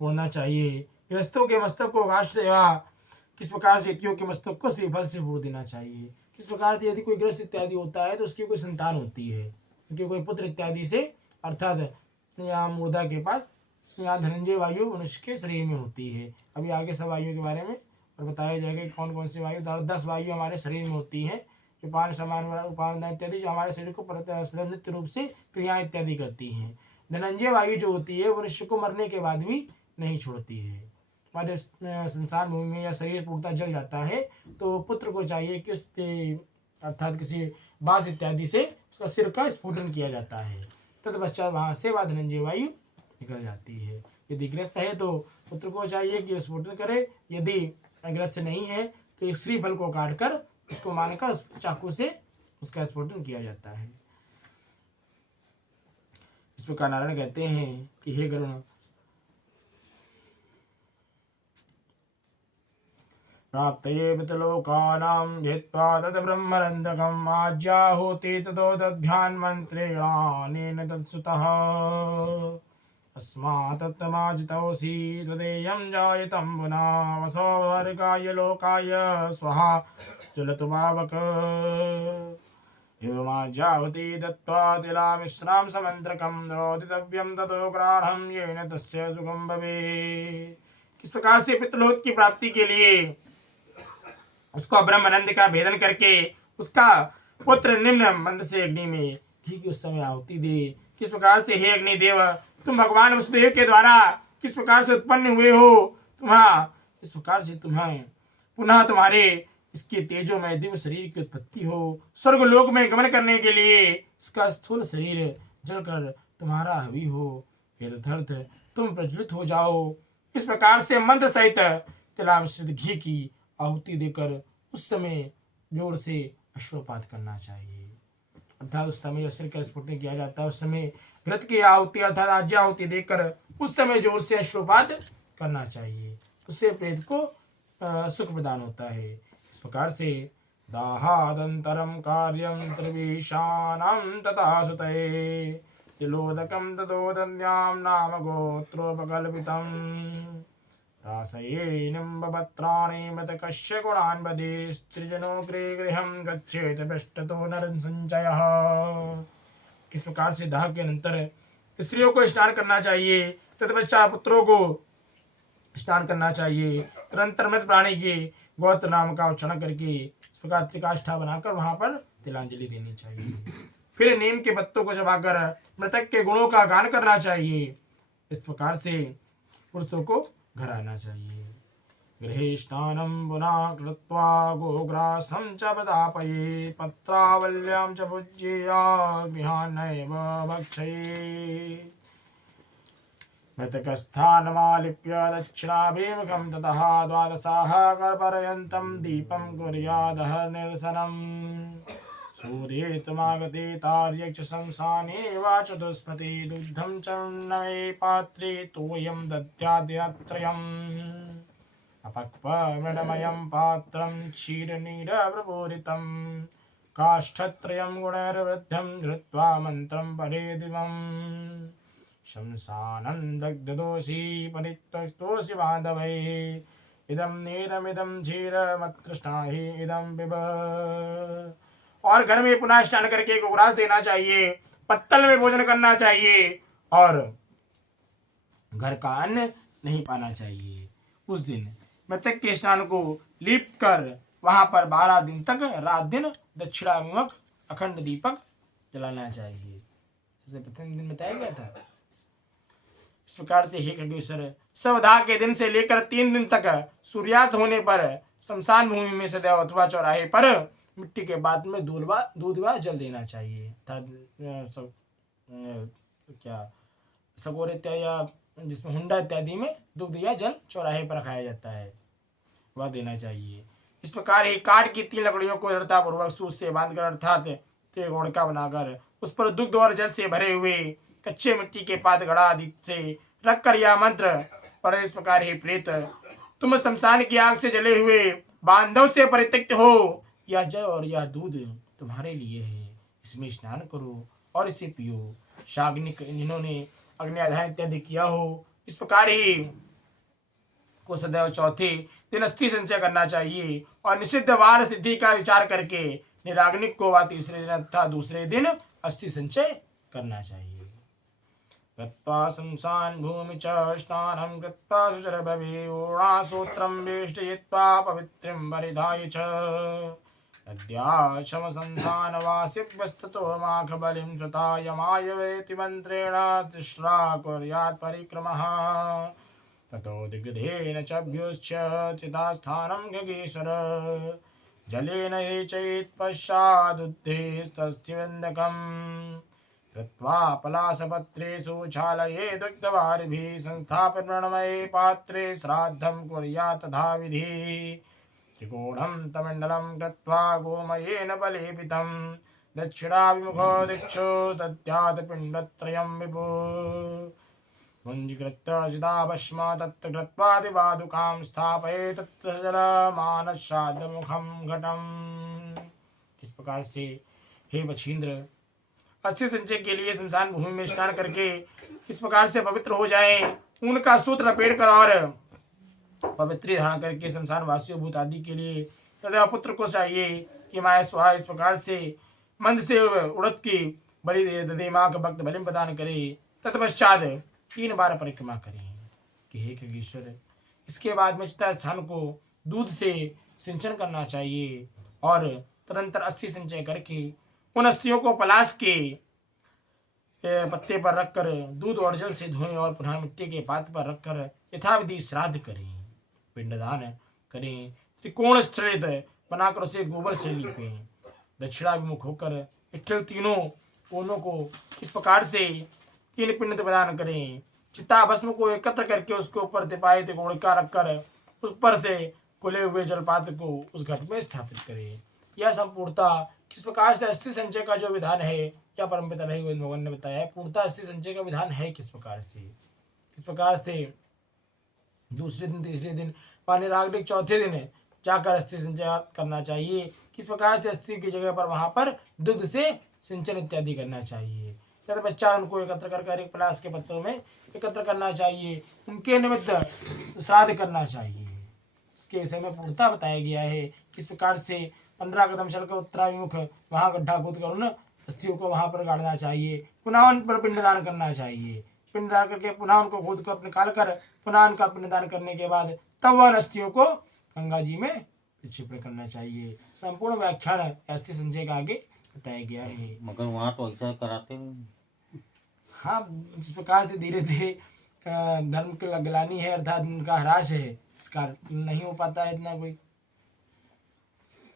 फोड़ना चाहिए। गृहस्थों के मस्तक को घास से या किस प्रकार से यतियों के मस्तक को श्रीफल से फोड़ देना चाहिए। किस प्रकार से यदि कोई गृहस्थ इत्यादि होता है तो उसकी कोई संतान होती है, क्योंकि कोई पुत्र इत्यादि से अर्थात यहाँ मुर्दा के पास यहाँ धनंजय वायु मनुष्य के शरीर में होती है। अभी आगे सब वायु के बारे में और बताया जाएगा कि कौन कौन सी वायु 10 वायु हमारे शरीर में होती है जो 5 समान उपादान इत्यादि जो हमारे शरीर को नित्य रूप से क्रियाएं इत्यादि करती हैं। धनंजय वायु जो होती है वो मनुष्य को मरने के बाद भी नहीं छोड़ती है। हमारे संसार भूमि में या शरीर पूर्णतः जल जाता है तो पुत्र को चाहिए कि उसके अर्थात किसी बांस इत्यादि से उसका सिर का स्फुटन किया जाता है, तत्पश्चात वहाँ से वह धनंजय वायु निकल जाती है। यदि ग्रस्त है तो पुत्र को चाहिए कि स्फुटन करे, यदि ग्रस्त नहीं है तो एक श्रीफल को काटकर उसको मानकर चाकू से उसका स्फोटन किया जाता है। इस प्रकार नारायण कहते हैं कि हे गरुण, प्राप्तये पितलोकानां जित्वा तत् ब्रह्मरन्धकम् आज्याहोति ततो दध्यान्मन्त्रेणानेन तत्सुतः अस्मात्तमाजितोऽसि त्वदेयं जायतं पुनः वसोवर्गाय लोकाय स्वहा चलतु पावक एवमाज्याहुति दत्त्वा तिलामिश्रां समन्त्रकं रोदितव्यं ततो ग्राह्यं येन तस्य सुखं भवेत्। किस प्रकार से पितृलोक की प्राप्ति के लिए उसको ब्रह्मानंद का भेदन करके उसका पुत्र निम्न मंद से अग्नि में ठीक उस समय आहुति दे। किस प्रकार से हे अग्निदेव तुम भगवान वसुदेव के द्वारा किस प्रकार से उत्पन्न हुए हो, इस प्रकार से तुम्हें पुनः तुम्हारे इसके तेजो में दिव्य शरीर की उत्पत्ति हो, स्वर्ग लोक में गमन करने के लिए इसका स्थूल शरीर जलकर तुम्हारा हवि हो, हे रथर्थ तुम प्रज्वलित हो जाओ। इस प्रकार से मंत्र सहित तिलामिश्रित घी की आहुति देकर उस समय जोर से अश्वपात करना चाहिए। अर्थात उस समय शरीर का स्फुटन किया जाता है, उस समय घृत की आहुति अर्थात आज्या आहुति देकर उस समय जोर से अश्वपात करना चाहिए। उससे प्रेत को सुख प्रदान होता है। इस प्रकार से दाहादंतरम कार्यम त्रिविशानम तथा सुतये तिलोदकम ततोदन्याम नाम गोत्रोपकल्पितम रासये निम्बपत्राणि मृतकस्य गुणान् वदे स्त्रीजनोग्रे गृहं गच्छेत पृष्ठतो नरं संचयः। किस प्रकार से दाह के अनंतर स्त्रियों को स्नान करना चाहिए, तत्पश्चात पुत्रों को स्नान करना चाहिए, तदनंतर मृत प्राणी के गोत्र नाम का उच्चारण करके इस प्रकार त्रिकाष्ठा बनाकर वहां पर तिलांजलि देनी चाहिए। फिर नीम के पत्तों को चबाकर मृतक के गुणों का गान करना चाहिए। इस प्रकार से पुरुषों को घर आना चाहिए। गृहे स्नानं पुनः कृत्वा गोग्रासं च प्रदापये पत्रावल्यां च भुज्येया गृहान्नैव भक्षये मृतकस्थानमालिप्य दक्षिणाभिमुखं ततः द्वादशाः कर्परयन्तं दीपं कुर्यादः निरसनम् सूर्येस्तमागते तार्यक्ष शंसाने वा चतुष्पति दुग्धं च नवे पात्रे तोयं दद्याद्यत्रयम् अपक्वमृणमयं पात्रं क्षीरनीरप्रपूरितं काष्ठत्रयं गुणैर्वृद्धं धृत्वा मन्त्रं परेदिमम् शंसानं दग्धदोषी परित्यक्तोषि बान्धवैः इदं नीरमिदं क्षीरमतृष्णाहि इदं पिब। और घर में पुनः स्नान करके गोग्रास देना चाहिए, पत्तल में भोजन करना चाहिए और घर का अन्न नहीं पाना चाहिए। उस दिन मृतक के स्नान को लीप कर वहां पर 12 दिन तक रात दिन दक्षिणाभिमुख अखंड दीपक जलाना चाहिए। सबसे प्रथम दिन बताया गया था। इस प्रकार से हे खगेश्वर सवदाह के दिन से लेकर 3 दिन तक सूर्यास्त होने पर शमशान भूमि में सदैव अथवा चौराहे पर मिट्टी के बाद में दूध व जल देना चाहिए। क्या सगोर इत्यादि जिसमें हुंडा इत्यादि में दूध या जल चौराहे पर खाया जाता है वह देना चाहिए। इस प्रकार ही काठ की 3 लकड़ियों को दृढ़ता पूर्वक सूत से बांधकर अर्थात घोड़का बनाकर उस पर दुग्ध और जल से भरे हुए कच्चे मिट्टी के पात घड़ा आदि से रखकर यह मंत्र पढ़े। इस प्रकार ही प्रेत तुम शमशान की आग से जले हुए बांधव से परित्यक्त हो, यह जल और यह दूध तुम्हारे लिए है, इसमें स्नान करो और इसे पियो। शाग्निक जिन्होंने अग्निआधान इत्यादि किया हो, इस प्रकार ही को सदैव चौथे दिन अस्थि संचय करना चाहिए और निषिद्ध वार सिद्धि का विचार करके निराग्निक को व तीसरे दिन तथा दूसरे दिन अस्थि संचय करना चाहिए। कृत्वा शंसान भूमि च स्नानं कृत्वा शुचिर्भवे ऊर्णासूत्रं वेष्टयित्वा पवित्रं परिधाय च नद्याश्रम शंसानवासिभ्यस्ततो माखबलिं स्वतायमाय वेति मन्त्रेण तिस्रा कुर्यात् परिक्रमः ततो दिग्धेन चभ्युश्च चितास्थानं खगेश्वर जलेन ये चैत्पश्चादुद्धेस्तस्थिवन्दकम् कृत्वा पलाशपत्रेषु क्षालये दुग्धवारिभिः संस्थाप्य मृण्मये पात्रे श्राद्धं कुर्यात् तथा विधिः त्रिकोणं तमण्डलं कृत्वा गोमयेन बलेपितं दक्षिणाभिमुखो दिक्षु दद्यात् पिण्डत्रयं विभुः पुञ्जीकृत्य चिताभस्म तत्र कृत्वा दिवादुकां स्थापये तत्र जलमानश्राद्धमुखं घटम्। इस प्रकार से हे बछींद्र, अस्थि संचय के लिए शमशान भूमि में स्नान करके इस प्रकार से पवित्र हो जाएं, उनका सूत्र लपेट कर और पवित्र धारण करके शमशान वासियों भूत आदि के लिए तथा पुत्र को चाहिए कि माया स्वाहा इस प्रकार से मंद से उड़द की बलि दे माँ का भक्त बलि प्रदान करे। तत्पश्चात 3 बार परिक्रमा करें कि हे खगेश्वर, इसके बाद में चिता स्थान को दूध से सिंचन करना चाहिए और तदंतर अस्थि संचय करके उन अस्थियों को पलाश के पत्ते पर रखकर दूध और जल से धोएं और पुनः मिट्टी के पात्र पर रखकर यथाविधि श्राद्ध करें, पिंडदान करें, त्रिकोण स्थित बनाकर उसे गोबर से लीपें, दक्षिणाभिमुख होकर विट्ठल तीनों कोनों को इस प्रकार से 3 पिंड प्रदान करें। चिता भस्म को एकत्र करके उसके ऊपर तिपाही त्रिकोणिका रखकर उस पर से खुले हुए जलपात्र को उस घट में स्थापित करें। यह संपूर्णता किस प्रकार से अस्थि संचय का जो विधान है, या परमपिता भाई गोविंद भगवान ने बताया है। पूर्णता अस्थि संचय का विधान है किस प्रकार से दूसरे दिन, तीसरे दिन, पानिरागनिक चौथे दिन जाकर अस्थि संचय करना चाहिए। किस प्रकार से अस्थि की जगह पर वहां पर दुग्ध से सिंचन इत्यादि करना चाहिए। तत्पश्चात उनको एकत्र कर एक पलाश के पत्तों में एकत्र करना चाहिए, उनके निमित्त श्राद्ध करना चाहिए। इसके विषय में पूर्णता बताया गया है। किस प्रकार से 15 कदम चलकर उत्तराभिमुख वहां गड्ढा खोद कर उन अस्थियों को वहां पर गाड़ना चाहिए, पुनः उन पर पिंडदान करना चाहिए। पिंडदान करके पुनः उनको खोद कर निकाल कर पुनः उनका पिंडदान करने के बाद तब वह अस्थियों को गंगा जी में प्रक्षेपण करना चाहिए। संपूर्ण व्याख्यान अस्थि संचय का आगे बताया गया है। मगर वहाँ तो ऐसा कराते हैं। हाँ, जिस प्रकार से धीरे धीरे धर्म की ग्लानि है अर्थात उनका ह्रास है, इसका नहीं हो पाता है इतना कोई।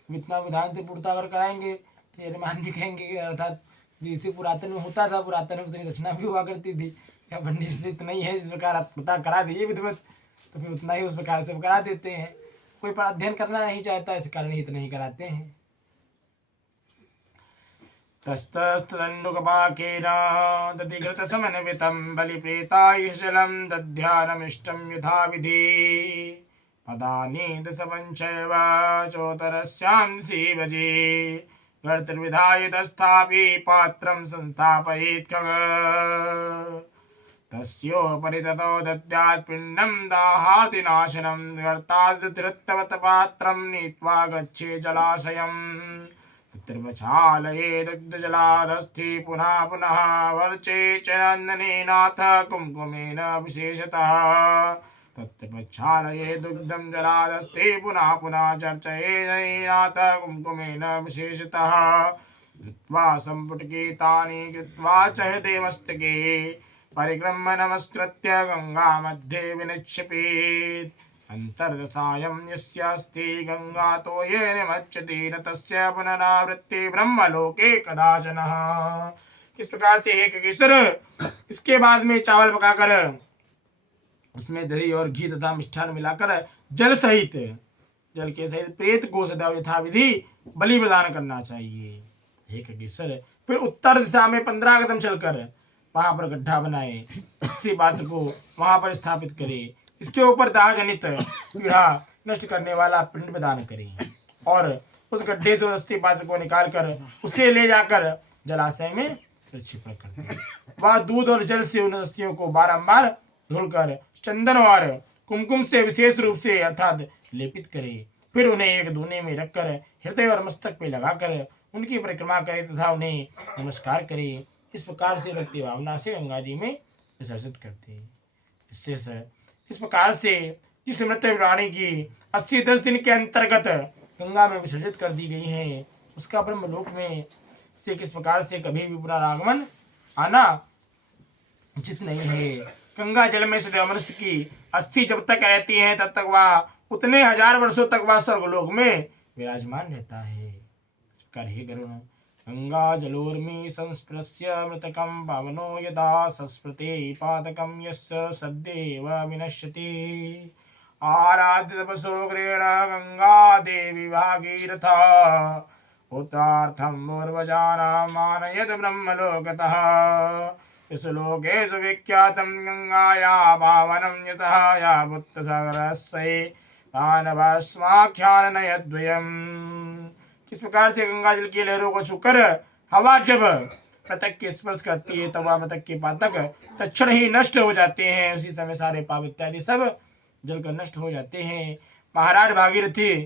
इतना विधान से पूर्णता अगर कराएंगे तो यजमान भी कहेंगे कि अर्थात जैसे पुरातन में होता था, पुरातन में उतनी रचना भी हुआ करती थी, या पंडित से इतना ही है जिस प्रकार आप पूर्णता करा दीजिए विधिवत, तो फिर उतना ही उस प्रकार से करा देते हैं। कोई पर अध्ययन करना नहीं चाहता, इस कारण ही इतना ही कराते हैं। तस्तस्तदण्डुकपाकेन दधिघृतसमन्वितं बलिप्रेतायुषजलं दध्यानमिष्टं यथाविधि पदानि दशपञ्चैव चोत्तरस्यां भजे गर्तर्विधाय तस्थापि पात्रं संस्थापयेत् खग तस्योपरि ततो दद्यात् पिण्डं दाहार्तिनाशनं गर्तात् धृतवत् पात्रं नीत्वा गच्छे जलाशयम् तत्र प्रक्षालये दग्धजलादस्थि पुनः पुनः वर्चे च नन्दनेनाथ कुङ्कुमेन विशेषतः तत्र प्रक्षालये दुग्धं जलादस्थि पुनः पुनः चर्चये नयनाथ कुङ्कुमेन विशेषतः कृत्वा सम्पुटके तानि कृत्वा च हृदे मस्तके परिक्रम्य नमस्कृत्य गंगा मध्ये विनिक्षिपेत् अंतर्दशायं यस्यास्ति गंगा तो ये निमज्जति न तस्य पुनरावृत्ति ब्रह्मलोके कदाचन। इस प्रकार से एक केसर इसके बाद में चावल पकाकर उसमें दही और घी तथा मिष्ठान मिलाकर जल के सहित प्रेत को सदैव यथाविधि बलि प्रदान करना चाहिए। एक केसर फिर उत्तर दिशा में 15 कदम चलकर वहां पर गड्ढा बनाए, इसी पात्र को वहां पर स्थापित करे, इसके ऊपर दाह जनित पीड़ा नष्ट करने वाला पिंड प्रदान करें और उस गड्ढे से अस्थि पात्र को निकाल कर उसे ले जाकर जलाशय में प्रक्षेपण कर दें। वह दूध और जल से उन अस्थियों को बारंबार धुलकर चंदन और कुमकुम से विशेष रूप से अर्थात लेपित करे। फिर उन्हें एक दूने में रखकर हृदय और मस्तक पे लगाकर उनकी परिक्रमा करे तथा उन्हें नमस्कार करे। इस प्रकार से भक्ति भावना से गंगा जी में विसर्जित करते हैं। इस प्रकार से जिस मृत प्राणी की अस्थि 10 दिन के अंतर्गत गंगा में विसर्जित कर दी गई है, उसका ब्रह्मलोक में से किस प्रकार से कभी भी पुनरागमन आना उचित नहीं है। गंगा जल में सदैव मनुष्य की अस्थि जब तक रहती है तब तक वह उतने 1000 वर्षों तक वह स्वर्गलोक में विराजमान रहता है। इस प्रकार हे गरुण गंगा जलोर्मी संस्पृश्य मृतकं पावनो यदा संस्पृते पातकं यस्य सद्येव विनश्यति आराध्य तपसो ग्रेण गंगा देवी भागीरथा उत्तार्थं पूर्वजानां मानयत् ब्रह्मलोकतः लोकेषु विख्यातं गंगाया पावनं यशः बुद्धसागरस्य दानवास्माख्यान नयद्वयम्। किस प्रकार से गंगा जल की लहरों को छूकर हवा जब मृतक के स्पर्श करती है तब वह मृतक के पातक तत्क्षण ही नष्ट हो जाते हैं, उसी समय सारे पाप इत्यादि सब जलकर नष्ट हो जाते हैं। महाराज भागीरथी,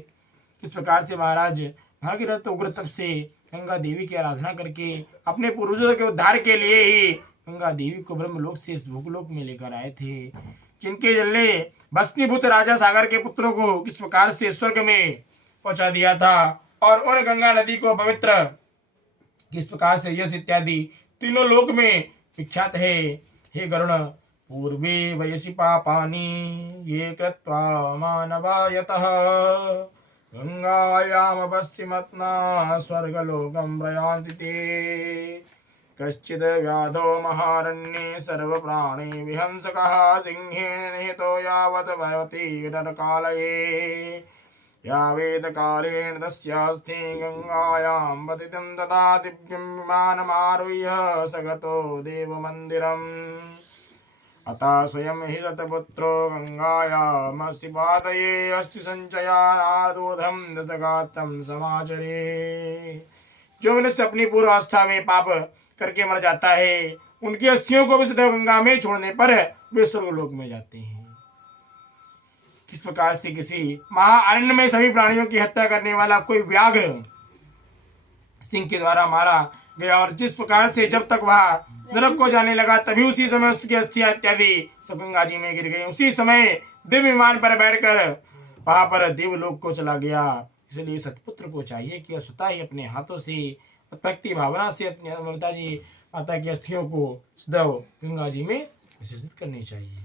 किस प्रकार से महाराज भागीरथ उग्र तप से गंगा देवी की आराधना करके अपने पूर्वजों के उद्धार के लिए ही गंगा देवी को ब्रह्मलोक से इस भूलोक में लेकर आए थे, जिनके जल ने भस्मीभूत राजा सागर के पुत्रों को किस प्रकार से स्वर्ग में पहुंचा दिया था, और उन गंगा नदी को पवित्र किस प्रकार से यश इत्यादि तीनों लोक में विख्यात है। हे गरुण, पूर्वे वयसि पापानि ये कृत्वा मानवायतः गंगायाम पश्चिमत्ना स्वर्गलोकं प्रयान्ति ते। कश्चिद् व्याधो महारण्ये सर्वप्राणी विहंसकः सिंहेन निहतो यावत् भवति नरकालये यावेदकालेन तस्यास्ति गंगायां पतितं तदा दिव्यं विमानमारुह्य स गतो देवमन्दिरम्। अतः स्वयं हि सतपुत्रो गंगायामस्ति पातये अस्ति संचयानादूर्ध्वं दशगात्रं समाचरे। जो मनुष्य अपनी पूर्व अवस्था में पाप करके मर जाता है, उनकी अस्थियों को भी सदैव गंगा में छोड़ने पर वे स्वर्गलोक में जाते हैं। किस प्रकार से किसी महाअरण्य में सभी प्राणियों की हत्या करने वाला कोई व्याघ्र सिंह के द्वारा मारा गया, और जिस प्रकार से जब तक वह नरक को जाने लगा तभी उसी समय उसकी अस्थियां इत्यादि सब गंगा जी में गिर गई। उसी समय दिव्य विमान पर बैठकर वहां पर देवलोक को चला गया। इसलिए सतपुत्र को चाहिए कि स्वतः ही अपने हाथों से भक्ति भावना से अपनी माता की अस्थियों को सदैव गंगा जी में विसर्जित करनी चाहिए।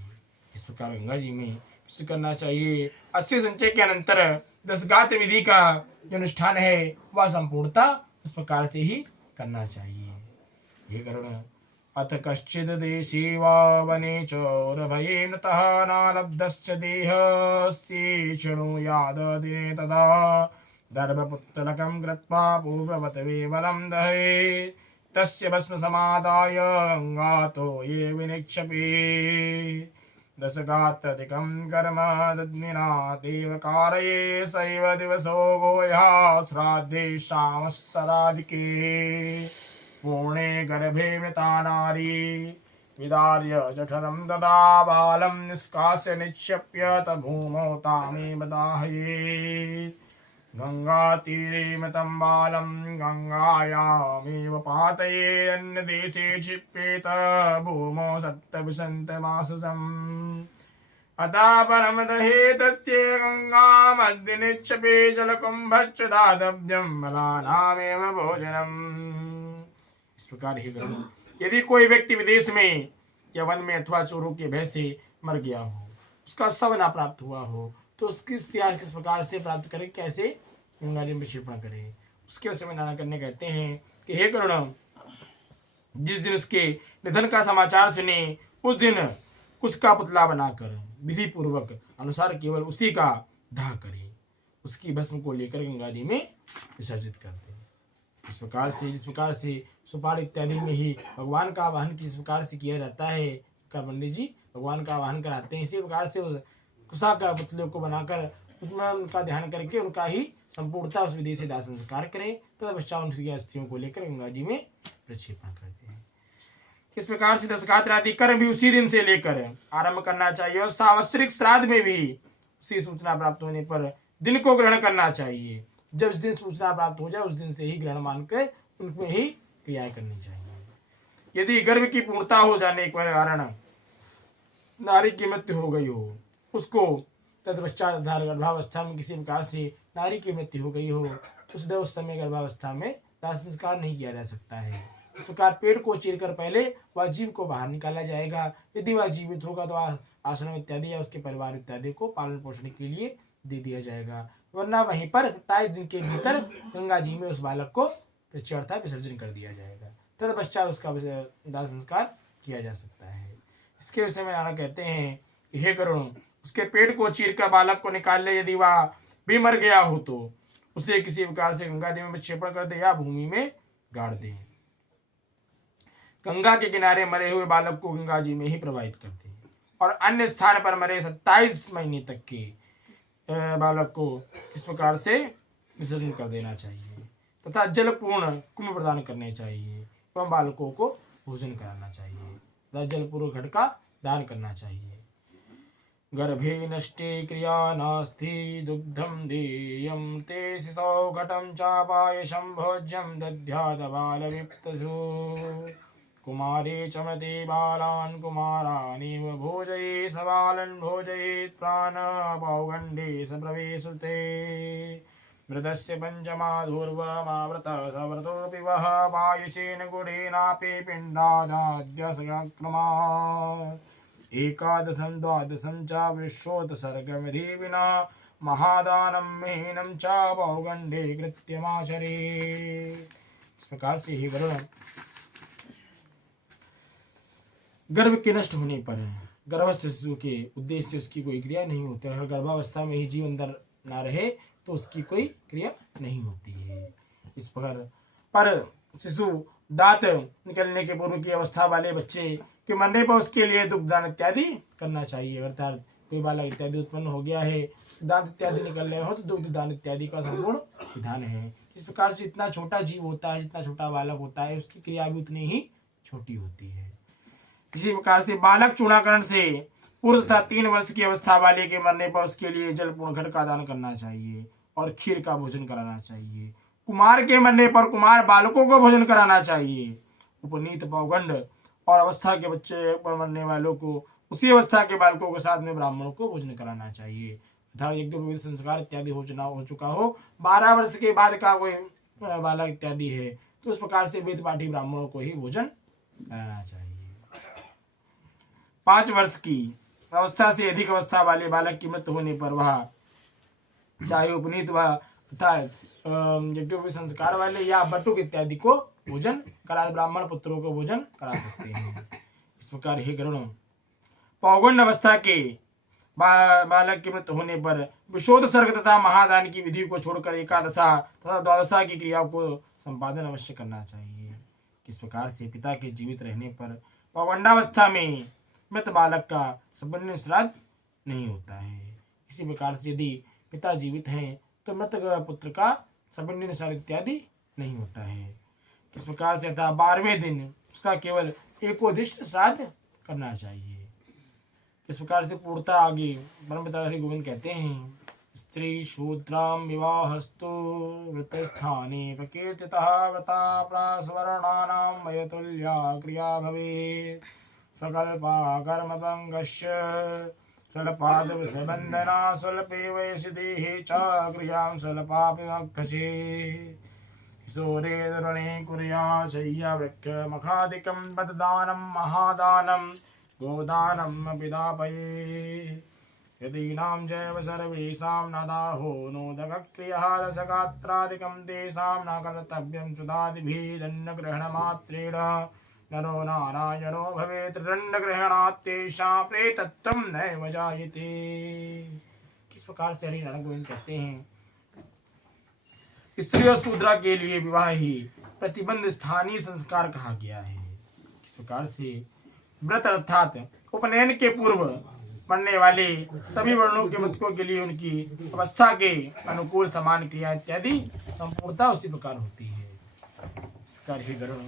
इस प्रकार गंगा जी में विसर्जित करना चाहिए। अस्थि संचय के अनंतर 10 गात्र विधि का जो अनुष्ठान है वह संपूर्णता इस प्रकार से ही करना चाहिए। ये करुण अथ कश्चिद देशी वा वने चोरभये नतः नालब्धस्य देहस्य शृणुयाद दिने तदा दर्भपुत्तलकं कृत्वा पूर्ववत वेमलं दहे तस्य भस्म समादाय गंगातो ये विनिक्षपे। दशगात्रधिकं कर्म दद्मिना देव कारये सैव दिवसो गोयः श्राद्धे शामस्सराधिके पूर्णे गर्भे मृता नारी विदार्य जठरं ददा बालं निष्कास्य निक्षेप्य तभूमौ तामेव दाहयेत्। गंगातीरे मृतं बालं गंगायामेव पातये अन्यदेशे क्षिप्येत भूमौ सप्तविंशतिमासम्। अतः परं दहे तस्य गंगामद्य निक्षेपे जलकुम्भश्च दातव्यं बलानामेव भोजनम्। इस प्रकार ही गरुण, यदि कोई व्यक्ति विदेश में या वन में अथवा चोरों के भय से मर गया हो, उसका शव ना प्राप्त हुआ हो, तो उसकी इतिहास किस प्रकार से प्राप्त करे, कैसे गंगा जी में प्रक्षेपण करे। उसके विषय में नाना करने कहते हैं कि हे गरुण, जिस दिन उसके निधन का समाचार सुने उस दिन उसका पुतला बनाकर विधि पूर्वक अनुसार केवल उसी का दाह करे, उसकी भस्म को लेकर गंगा जी में विसर्जित कर दे। इस प्रकार से जिस प्रकार से सुपारी इत्यादि में ही भगवान का आवाहन किस प्रकार से किया जाता है, का पंडित जी भगवान का आवाहन कराते हैं। इसी प्रकार से कुशा का पुतले को बनाकर उसमें उनका ध्यान करके उनका ही संपूर्णता उस विधि से दाह संस्कार करें, तथा पश्चात उनकी अस्थियों को लेकर गंगा जी में प्रक्षेपण करते हैं। इस प्रकार से दशगात्र आदि कर्म भी उसी दिन से लेकर आरंभ करना चाहिए, और सांवत्सरिक श्राद्ध में भी उसी सूचना प्राप्त होने पर दिन को ग्रहण करना चाहिए। जब इस दिन सूचना प्राप्त हो जाए उस दिन से ही ग्रहण मानकर उनमें ही क्रियाएं करनी चाहिए। यदि गर्भ की पूर्णता हो जाने के कारण नारी की मृत्यु हो गई हो, उसको तत्पश्चात गर्भावस्था में किसी प्रकार से नारी की मृत्यु हो गई हो, तो सदैव उस समय गर्भावस्था में दाह संस्कार नहीं किया जा सकता है। इस प्रकार पेट को चीरकर पहले वह जीव को बाहर निकाला जाएगा। यदि वह जीवित होगा तो आश्रम इत्यादि या उसके परिवार इत्यादि को पालन पोषण के लिए दे दिया जाएगा, वरना वहीं पर 27 दिन के भीतर गंगा जी में उस बालक को अर्थात विसर्जन कर दिया जाएगा। तत्पश्चात उसका दाह संस्कार किया जा सकता है। इसके विषय में नाना कहते हैं कि हे करुण, उसके पेट को चीरकर बालक को निकाल ले, यदि वह भी मर गया हो तो उसे किसी प्रकार से गंगा जी में प्रक्षेपण कर दे या भूमि में गाड़ दे। गंगा के किनारे मरे हुए बालक को गंगा जी में ही प्रवाहित कर दे और अन्य स्थान पर मरे 27 महीने तक के बालक को इस प्रकार से विसर्जन कर देना चाहिए तथा जलपूर्ण कुंभ प्रदान करने चाहिए एवं बालकों को भोजन कराना चाहिए तथा जलपूर्व घट का दान करना चाहिए। गर्भे नष्टे क्रिया नास्ति दुग्धम देयं ते शिशौ घटं चापायशं भोज्यं दद्यात् बालविप्तसु कुमारे चमते बालान् कुमारानेव भोजये स बालन् भोजयेत् प्राणपौगण्डे स प्रवेशुते मृतस्य पञ्चमाधुर्वमावृतः सव्रतोऽपि वः वायुषेण गुडेनापि पिण्डादाद्य सक्रमात् एकादशं द्वादशं च वृषोत्सर्गविधि विना महादानं महीनं च पौगण्डे कृत्यमाचरे। इस प्रकार से ही वरुण गर्भ के नष्ट होने पर गर्भस्थ शिशु के उद्देश्य से उसकी कोई क्रिया नहीं होती। अगर गर्भावस्था में ही जीव अंदर ना रहे तो उसकी कोई क्रिया नहीं होती है। इस प्रकार पर शिशु दांत निकलने के पूर्व की अवस्था वाले बच्चे के मरने पर उसके लिए दुग्धदान इत्यादि करना चाहिए। अर्थात कोई बालक इत्यादि उत्पन्न हो गया है, दांत इत्यादि निकल रहे हो तो दुग्धदान इत्यादि का संपूर्ण विधान है। इस प्रकार से जितना छोटा जीव होता है, जितना छोटा बालक होता है, उसकी क्रिया भी उतनी ही छोटी होती है। इसी प्रकार से बालक चूड़ाकरण से पूर्व तथा 3 वर्ष की अवस्था वाले के मरने पर उसके लिए जलपूर्ण घट का दान करना चाहिए और खीर का भोजन कराना चाहिए। कुमार के मरने पर कुमार बालकों को भोजन कराना चाहिए। उपनीत पौगंड और अवस्था के बच्चे पर मरने वालों को उसी अवस्था के बालकों के साथ में ब्राह्मणों को भोजन कराना चाहिए। अर्थात यज्ञ संस्कार इत्यादि हो चुका हो, 12 वर्ष के बाद का कोई बालक इत्यादि है तो उस प्रकार से वेद पाठी ब्राह्मणों को ही भोजन कराना चाहिए। 5 वर्ष की अवस्था से अधिक अवस्था वाले बालक की मृत्यु होने पर वह चाहे उपनीत व तथा यज्ञ संस्कार वाले या बटुक इत्यादि को भोजन करा, ब्राह्मण पुत्रों को भोजन करा सकते हैं। इस प्रकार ही गरुण पौगंड अवस्था के बालक की मृत्यु होने पर विशोध सर्ग तथा महादान की विधि को छोड़कर एकादशा तथा द्वादशा की क्रियाओं को संपादन अवश्य करना चाहिए। किस प्रकार से पिता के जीवित रहने पर पौगंडावस्था में मृत बालक का संपन्न श्राद्ध नहीं होता है। इसी प्रकार से यदि पिता जीवित हैं तो मृत पुत्र का संपन्न श्राद्ध इत्यादि नहीं होता है। इस प्रकार से अतः 12वें दिन उसका केवल एकोदिष्ट श्राद्ध करना चाहिए। इस प्रकार से पूर्णता आगे परमपिता हरि गोविंद कहते हैं, स्त्री शूद्राम विवाहस्तु वृतस्थाने प्रकीर्तितः व्रता प्रासवर्णानां वयतुल्या क्रिया भवेत् स्वकल्पा कर्मभंगस्य स्वल्पादवसबन्धना स्वल्पे वयसि देहे च क्रियां स्वल्पापि मक्षसे किशोरे तरुणे कुर्या शय्या वृक्षमखादिकं पददानं महादानं गोदानं विदापये यदीनां चैव सर्वेषां न दाहो नोदकक्रियः दशगात्रादिकं तेषां न कर्तव्यं सुधादिभिः दण्डग्रहणमात्रेण नरो नारायणो भवेत् दण्डग्रहणात् तेषां प्रेतत्वं नैव जायते। किस प्रकार से हरि नारायण गोविंद कहते हैं, स्त्री और शूद्रा के लिए विवाह ही प्रतिबंध स्थानीय संस्कार कहा गया है। इस प्रकार से व्रत अर्थात उपनयन के पूर्व पढ़ने वाले सभी वर्णों के मृतकों के लिए उनकी अवस्था के अनुकूल समान क्रिया इत्यादि संपूर्णता उसी प्रकार होती है। इस प्रकार ही गरुण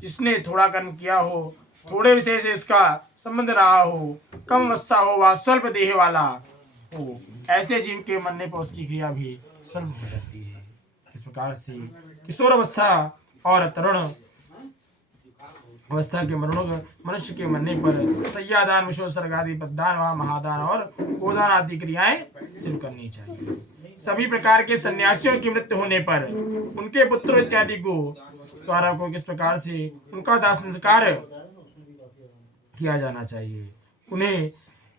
जिसने थोड़ा कर्म किया हो, थोड़े विषय से उसका संबंध रहा हो, कम अवस्था हो व स्वल्प देह वाला हो, ऐसे जीव के मरने पर उसकी क्रिया भी स्वल्प हो जाती है। इस प्रकार से किशोर अवस्था और तरुण अवस्था के मनुष्य के मरने पर सय्यादान विशोत्सर्ग आदि पददान व महादान और गोदान आदि क्रियाएं सिद्ध करनी चाहिए। सभी प्रकार के सन्यासियों की मृत्यु होने पर उनके पुत्र इत्यादि को द्वारा को किस प्रकार से उनका दाह संस्कार किया जाना चाहिए। उन्हें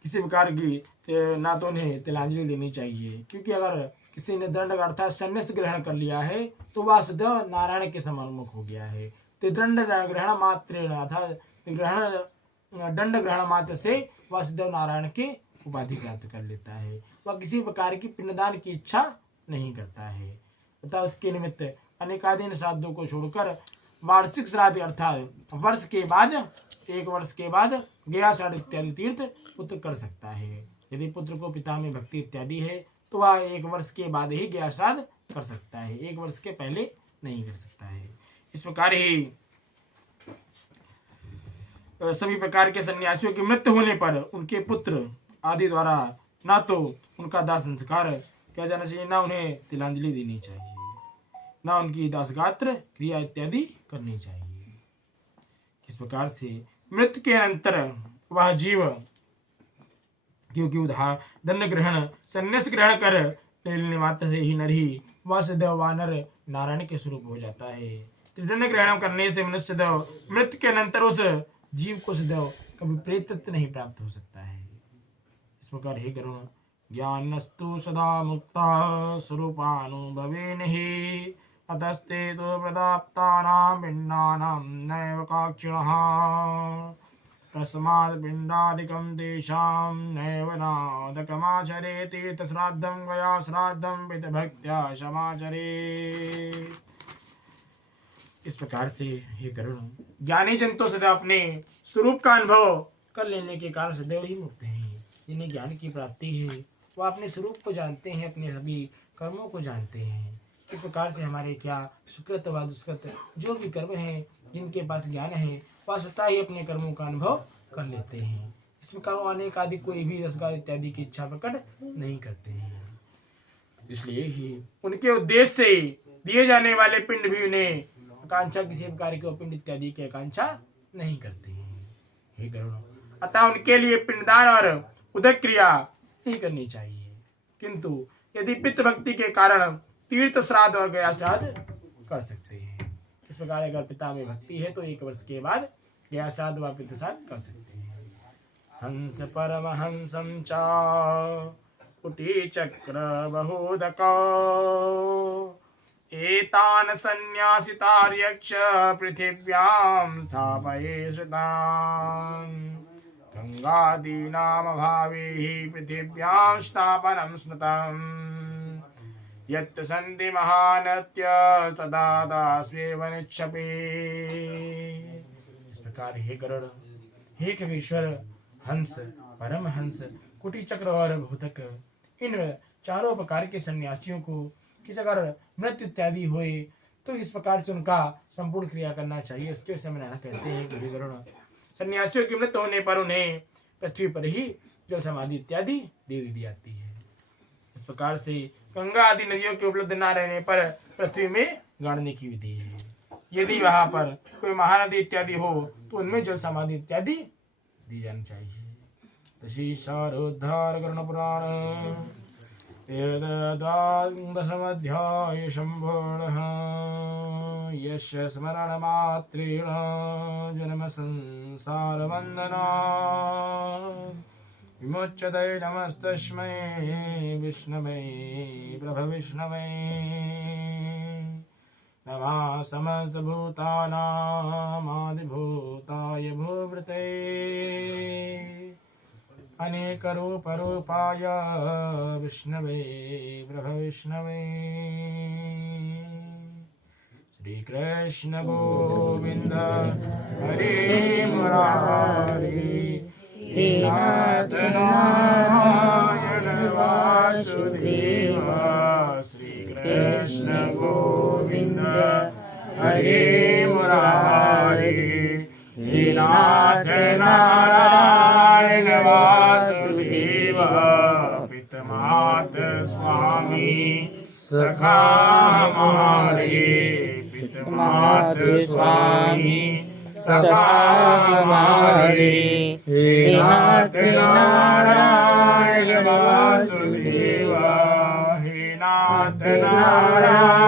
किसी प्रकार की ना तो उन्हें तिलांजलि देनी चाहिए, क्योंकि अगर किसी ने दंड अर्थात संन्यास ग्रहण कर लिया है तो वह सदैव नारायण के समानुमुख हो गया है। तो दंड ग्रहण मात्रेण अर्थात दंड ग्रहण मात्र से वह सदैव नारायण की उपाधि प्राप्त कर लेता है। वह किसी प्रकार की पिंडदान की इच्छा नहीं करता है तथा उसके निमित्त अनेकाधीन साधुओं को छोड़कर वार्षिक श्राद्ध अर्थात वर्ष के बाद, 1 वर्ष के बाद गया श्राद्ध इत्यादि तीर्थ पुत्र कर सकता है। यदि पुत्र को पिता में भक्ति इत्यादि है तो वह 1 वर्ष के बाद ही गया श्राद्ध कर सकता है, 1 वर्ष के पहले नहीं कर सकता है। इस प्रकार ही सभी प्रकार के सन्यासियों की मृत्यु होने पर उनके पुत्र आदि द्वारा ना तो उनका दाह संस्कार किया जाना चाहिए, ना उन्हें तिलांजलि देनी चाहिए, ना उनकी दासगात्र क्रिया इत्यादि करनी चाहिए। इस प्रकार से मृत्यु के अंतर वह जीव क्योंकि उधार दंड ग्रहण संन्यास ग्रहण कर लेने मात्र से ही नरही वासुदेव वानर नारायण के स्वरूप हो जाता है। दंड ग्रहण करने से मनुष्य देव मृत्यु के अनंतर उस जीव को सदैव कभी प्रेतत्व नहीं प्राप्त हो सकता है। इस प्रकार हे गरुण ज्ञानस्तु सदा मुक्ता स्वरूपानुभवेन हि अतस्ते तो प्रदाप्तानां पिण्डानां नैव काक्षिणः तस्मात् पिण्डादिकं तेषां नैव नादकमाचरे तीर्थश्राद्धं गया श्राद्धं पितृभक्त्या समाचरे। इस प्रकार से हे गरुण ज्ञानी जन तो सदैव अपने स्वरूप का अनुभव कर लेने के कारण सदैव ही मुक्त हैं। जिन्हें ज्ञान की प्राप्ति है वह अपने स्वरूप को जानते हैं, अपने सभी कर्मों को जानते हैं। इस प्रकार से हमारे क्या सुकृत व दुष्कृत जो भी कर्म हैं, जिनके पास ज्ञान है वह स्वतः ही अपने कर्मों का अनुभव कर लेते हैं। इस प्रकार वो अनेक आदि कोई भी रसगार इत्यादि की इच्छा प्रकट नहीं करते हैं। इसलिए ही उनके उद्देश्य से दिए जाने वाले पिंड भी उन्हें आकांक्षा किसी प्रकार के पिंड इत्यादि की आकांक्षा नहीं करते हैं। हे गरुण अतः उनके लिए पिंडदान और उदक क्रिया नहीं करनी चाहिए, किंतु यदि पितृ भक्ति के कारण तीर्थ श्राद्ध और गया श्राद्ध कर सकते हैं। इस प्रकार अगर पिता में भक्ति है तो 1 वर्ष के बाद गया श्राद्ध व पितृ श्राद्ध कर सकते हैं। हंस परमहंसं च कुटी चक्र बहुदको एतान सन्यासितार्यक्ष पृथिव्यां स्थापये श्रुतान् गंगादीनामभावे पृथिव्यां स्थापनं स्मृतम् यत् सन्ति महानत्य सदा दास्वेव निक्षपे। इस प्रकार हे गरुड़, हे खगेश्वर, हंस, परमहंस, कुटी चक्र और भूतक, इन चारों प्रकार के सन्यासियों को किस अगर मृत्यु इत्यादि हुए तो इस प्रकार से उनका संपूर्ण क्रिया करना चाहिए। उसके समय कहते हैं कि हे गरुड़, सन्यासियों की मृत्यु होने पर उन्हें पृथ्वी पर ही जल समाधि इत्यादि दे दी जाती है। इस प्रकार से गंगा आदि नदियों के उपलब्ध न रहने पर पृथ्वी में गाड़ने की विधि है। यदि वहां पर कोई महानदी इत्यादि हो तो उनमें जल समाधि इत्यादि दी जानी चाहिए। दशोद्धार कर्ण पुराण 10th शंभोः यस्य स्मरणमात्रेण जन्म संसार बन्धनात् विमुच्यते। नमस्तस्मै विष्णवे प्रभविष्णवे नमः समस्तभूतानामादिभूताय भूभृते अनेकरूपरूपाय विष्णवे प्रभविष्णवे। श्री कृष्ण गोविंद हरे मुरारी नाथ नारायण वासुदेव। श्री कृष्ण गोविंद हरे मुरारी नाथ नारायण वासुदेव। पितमात स्वामी सखा हमारे, पितमात स्वामी सखा हमारे। नाथ नारायण वासुदेव, हे नाथ नारायण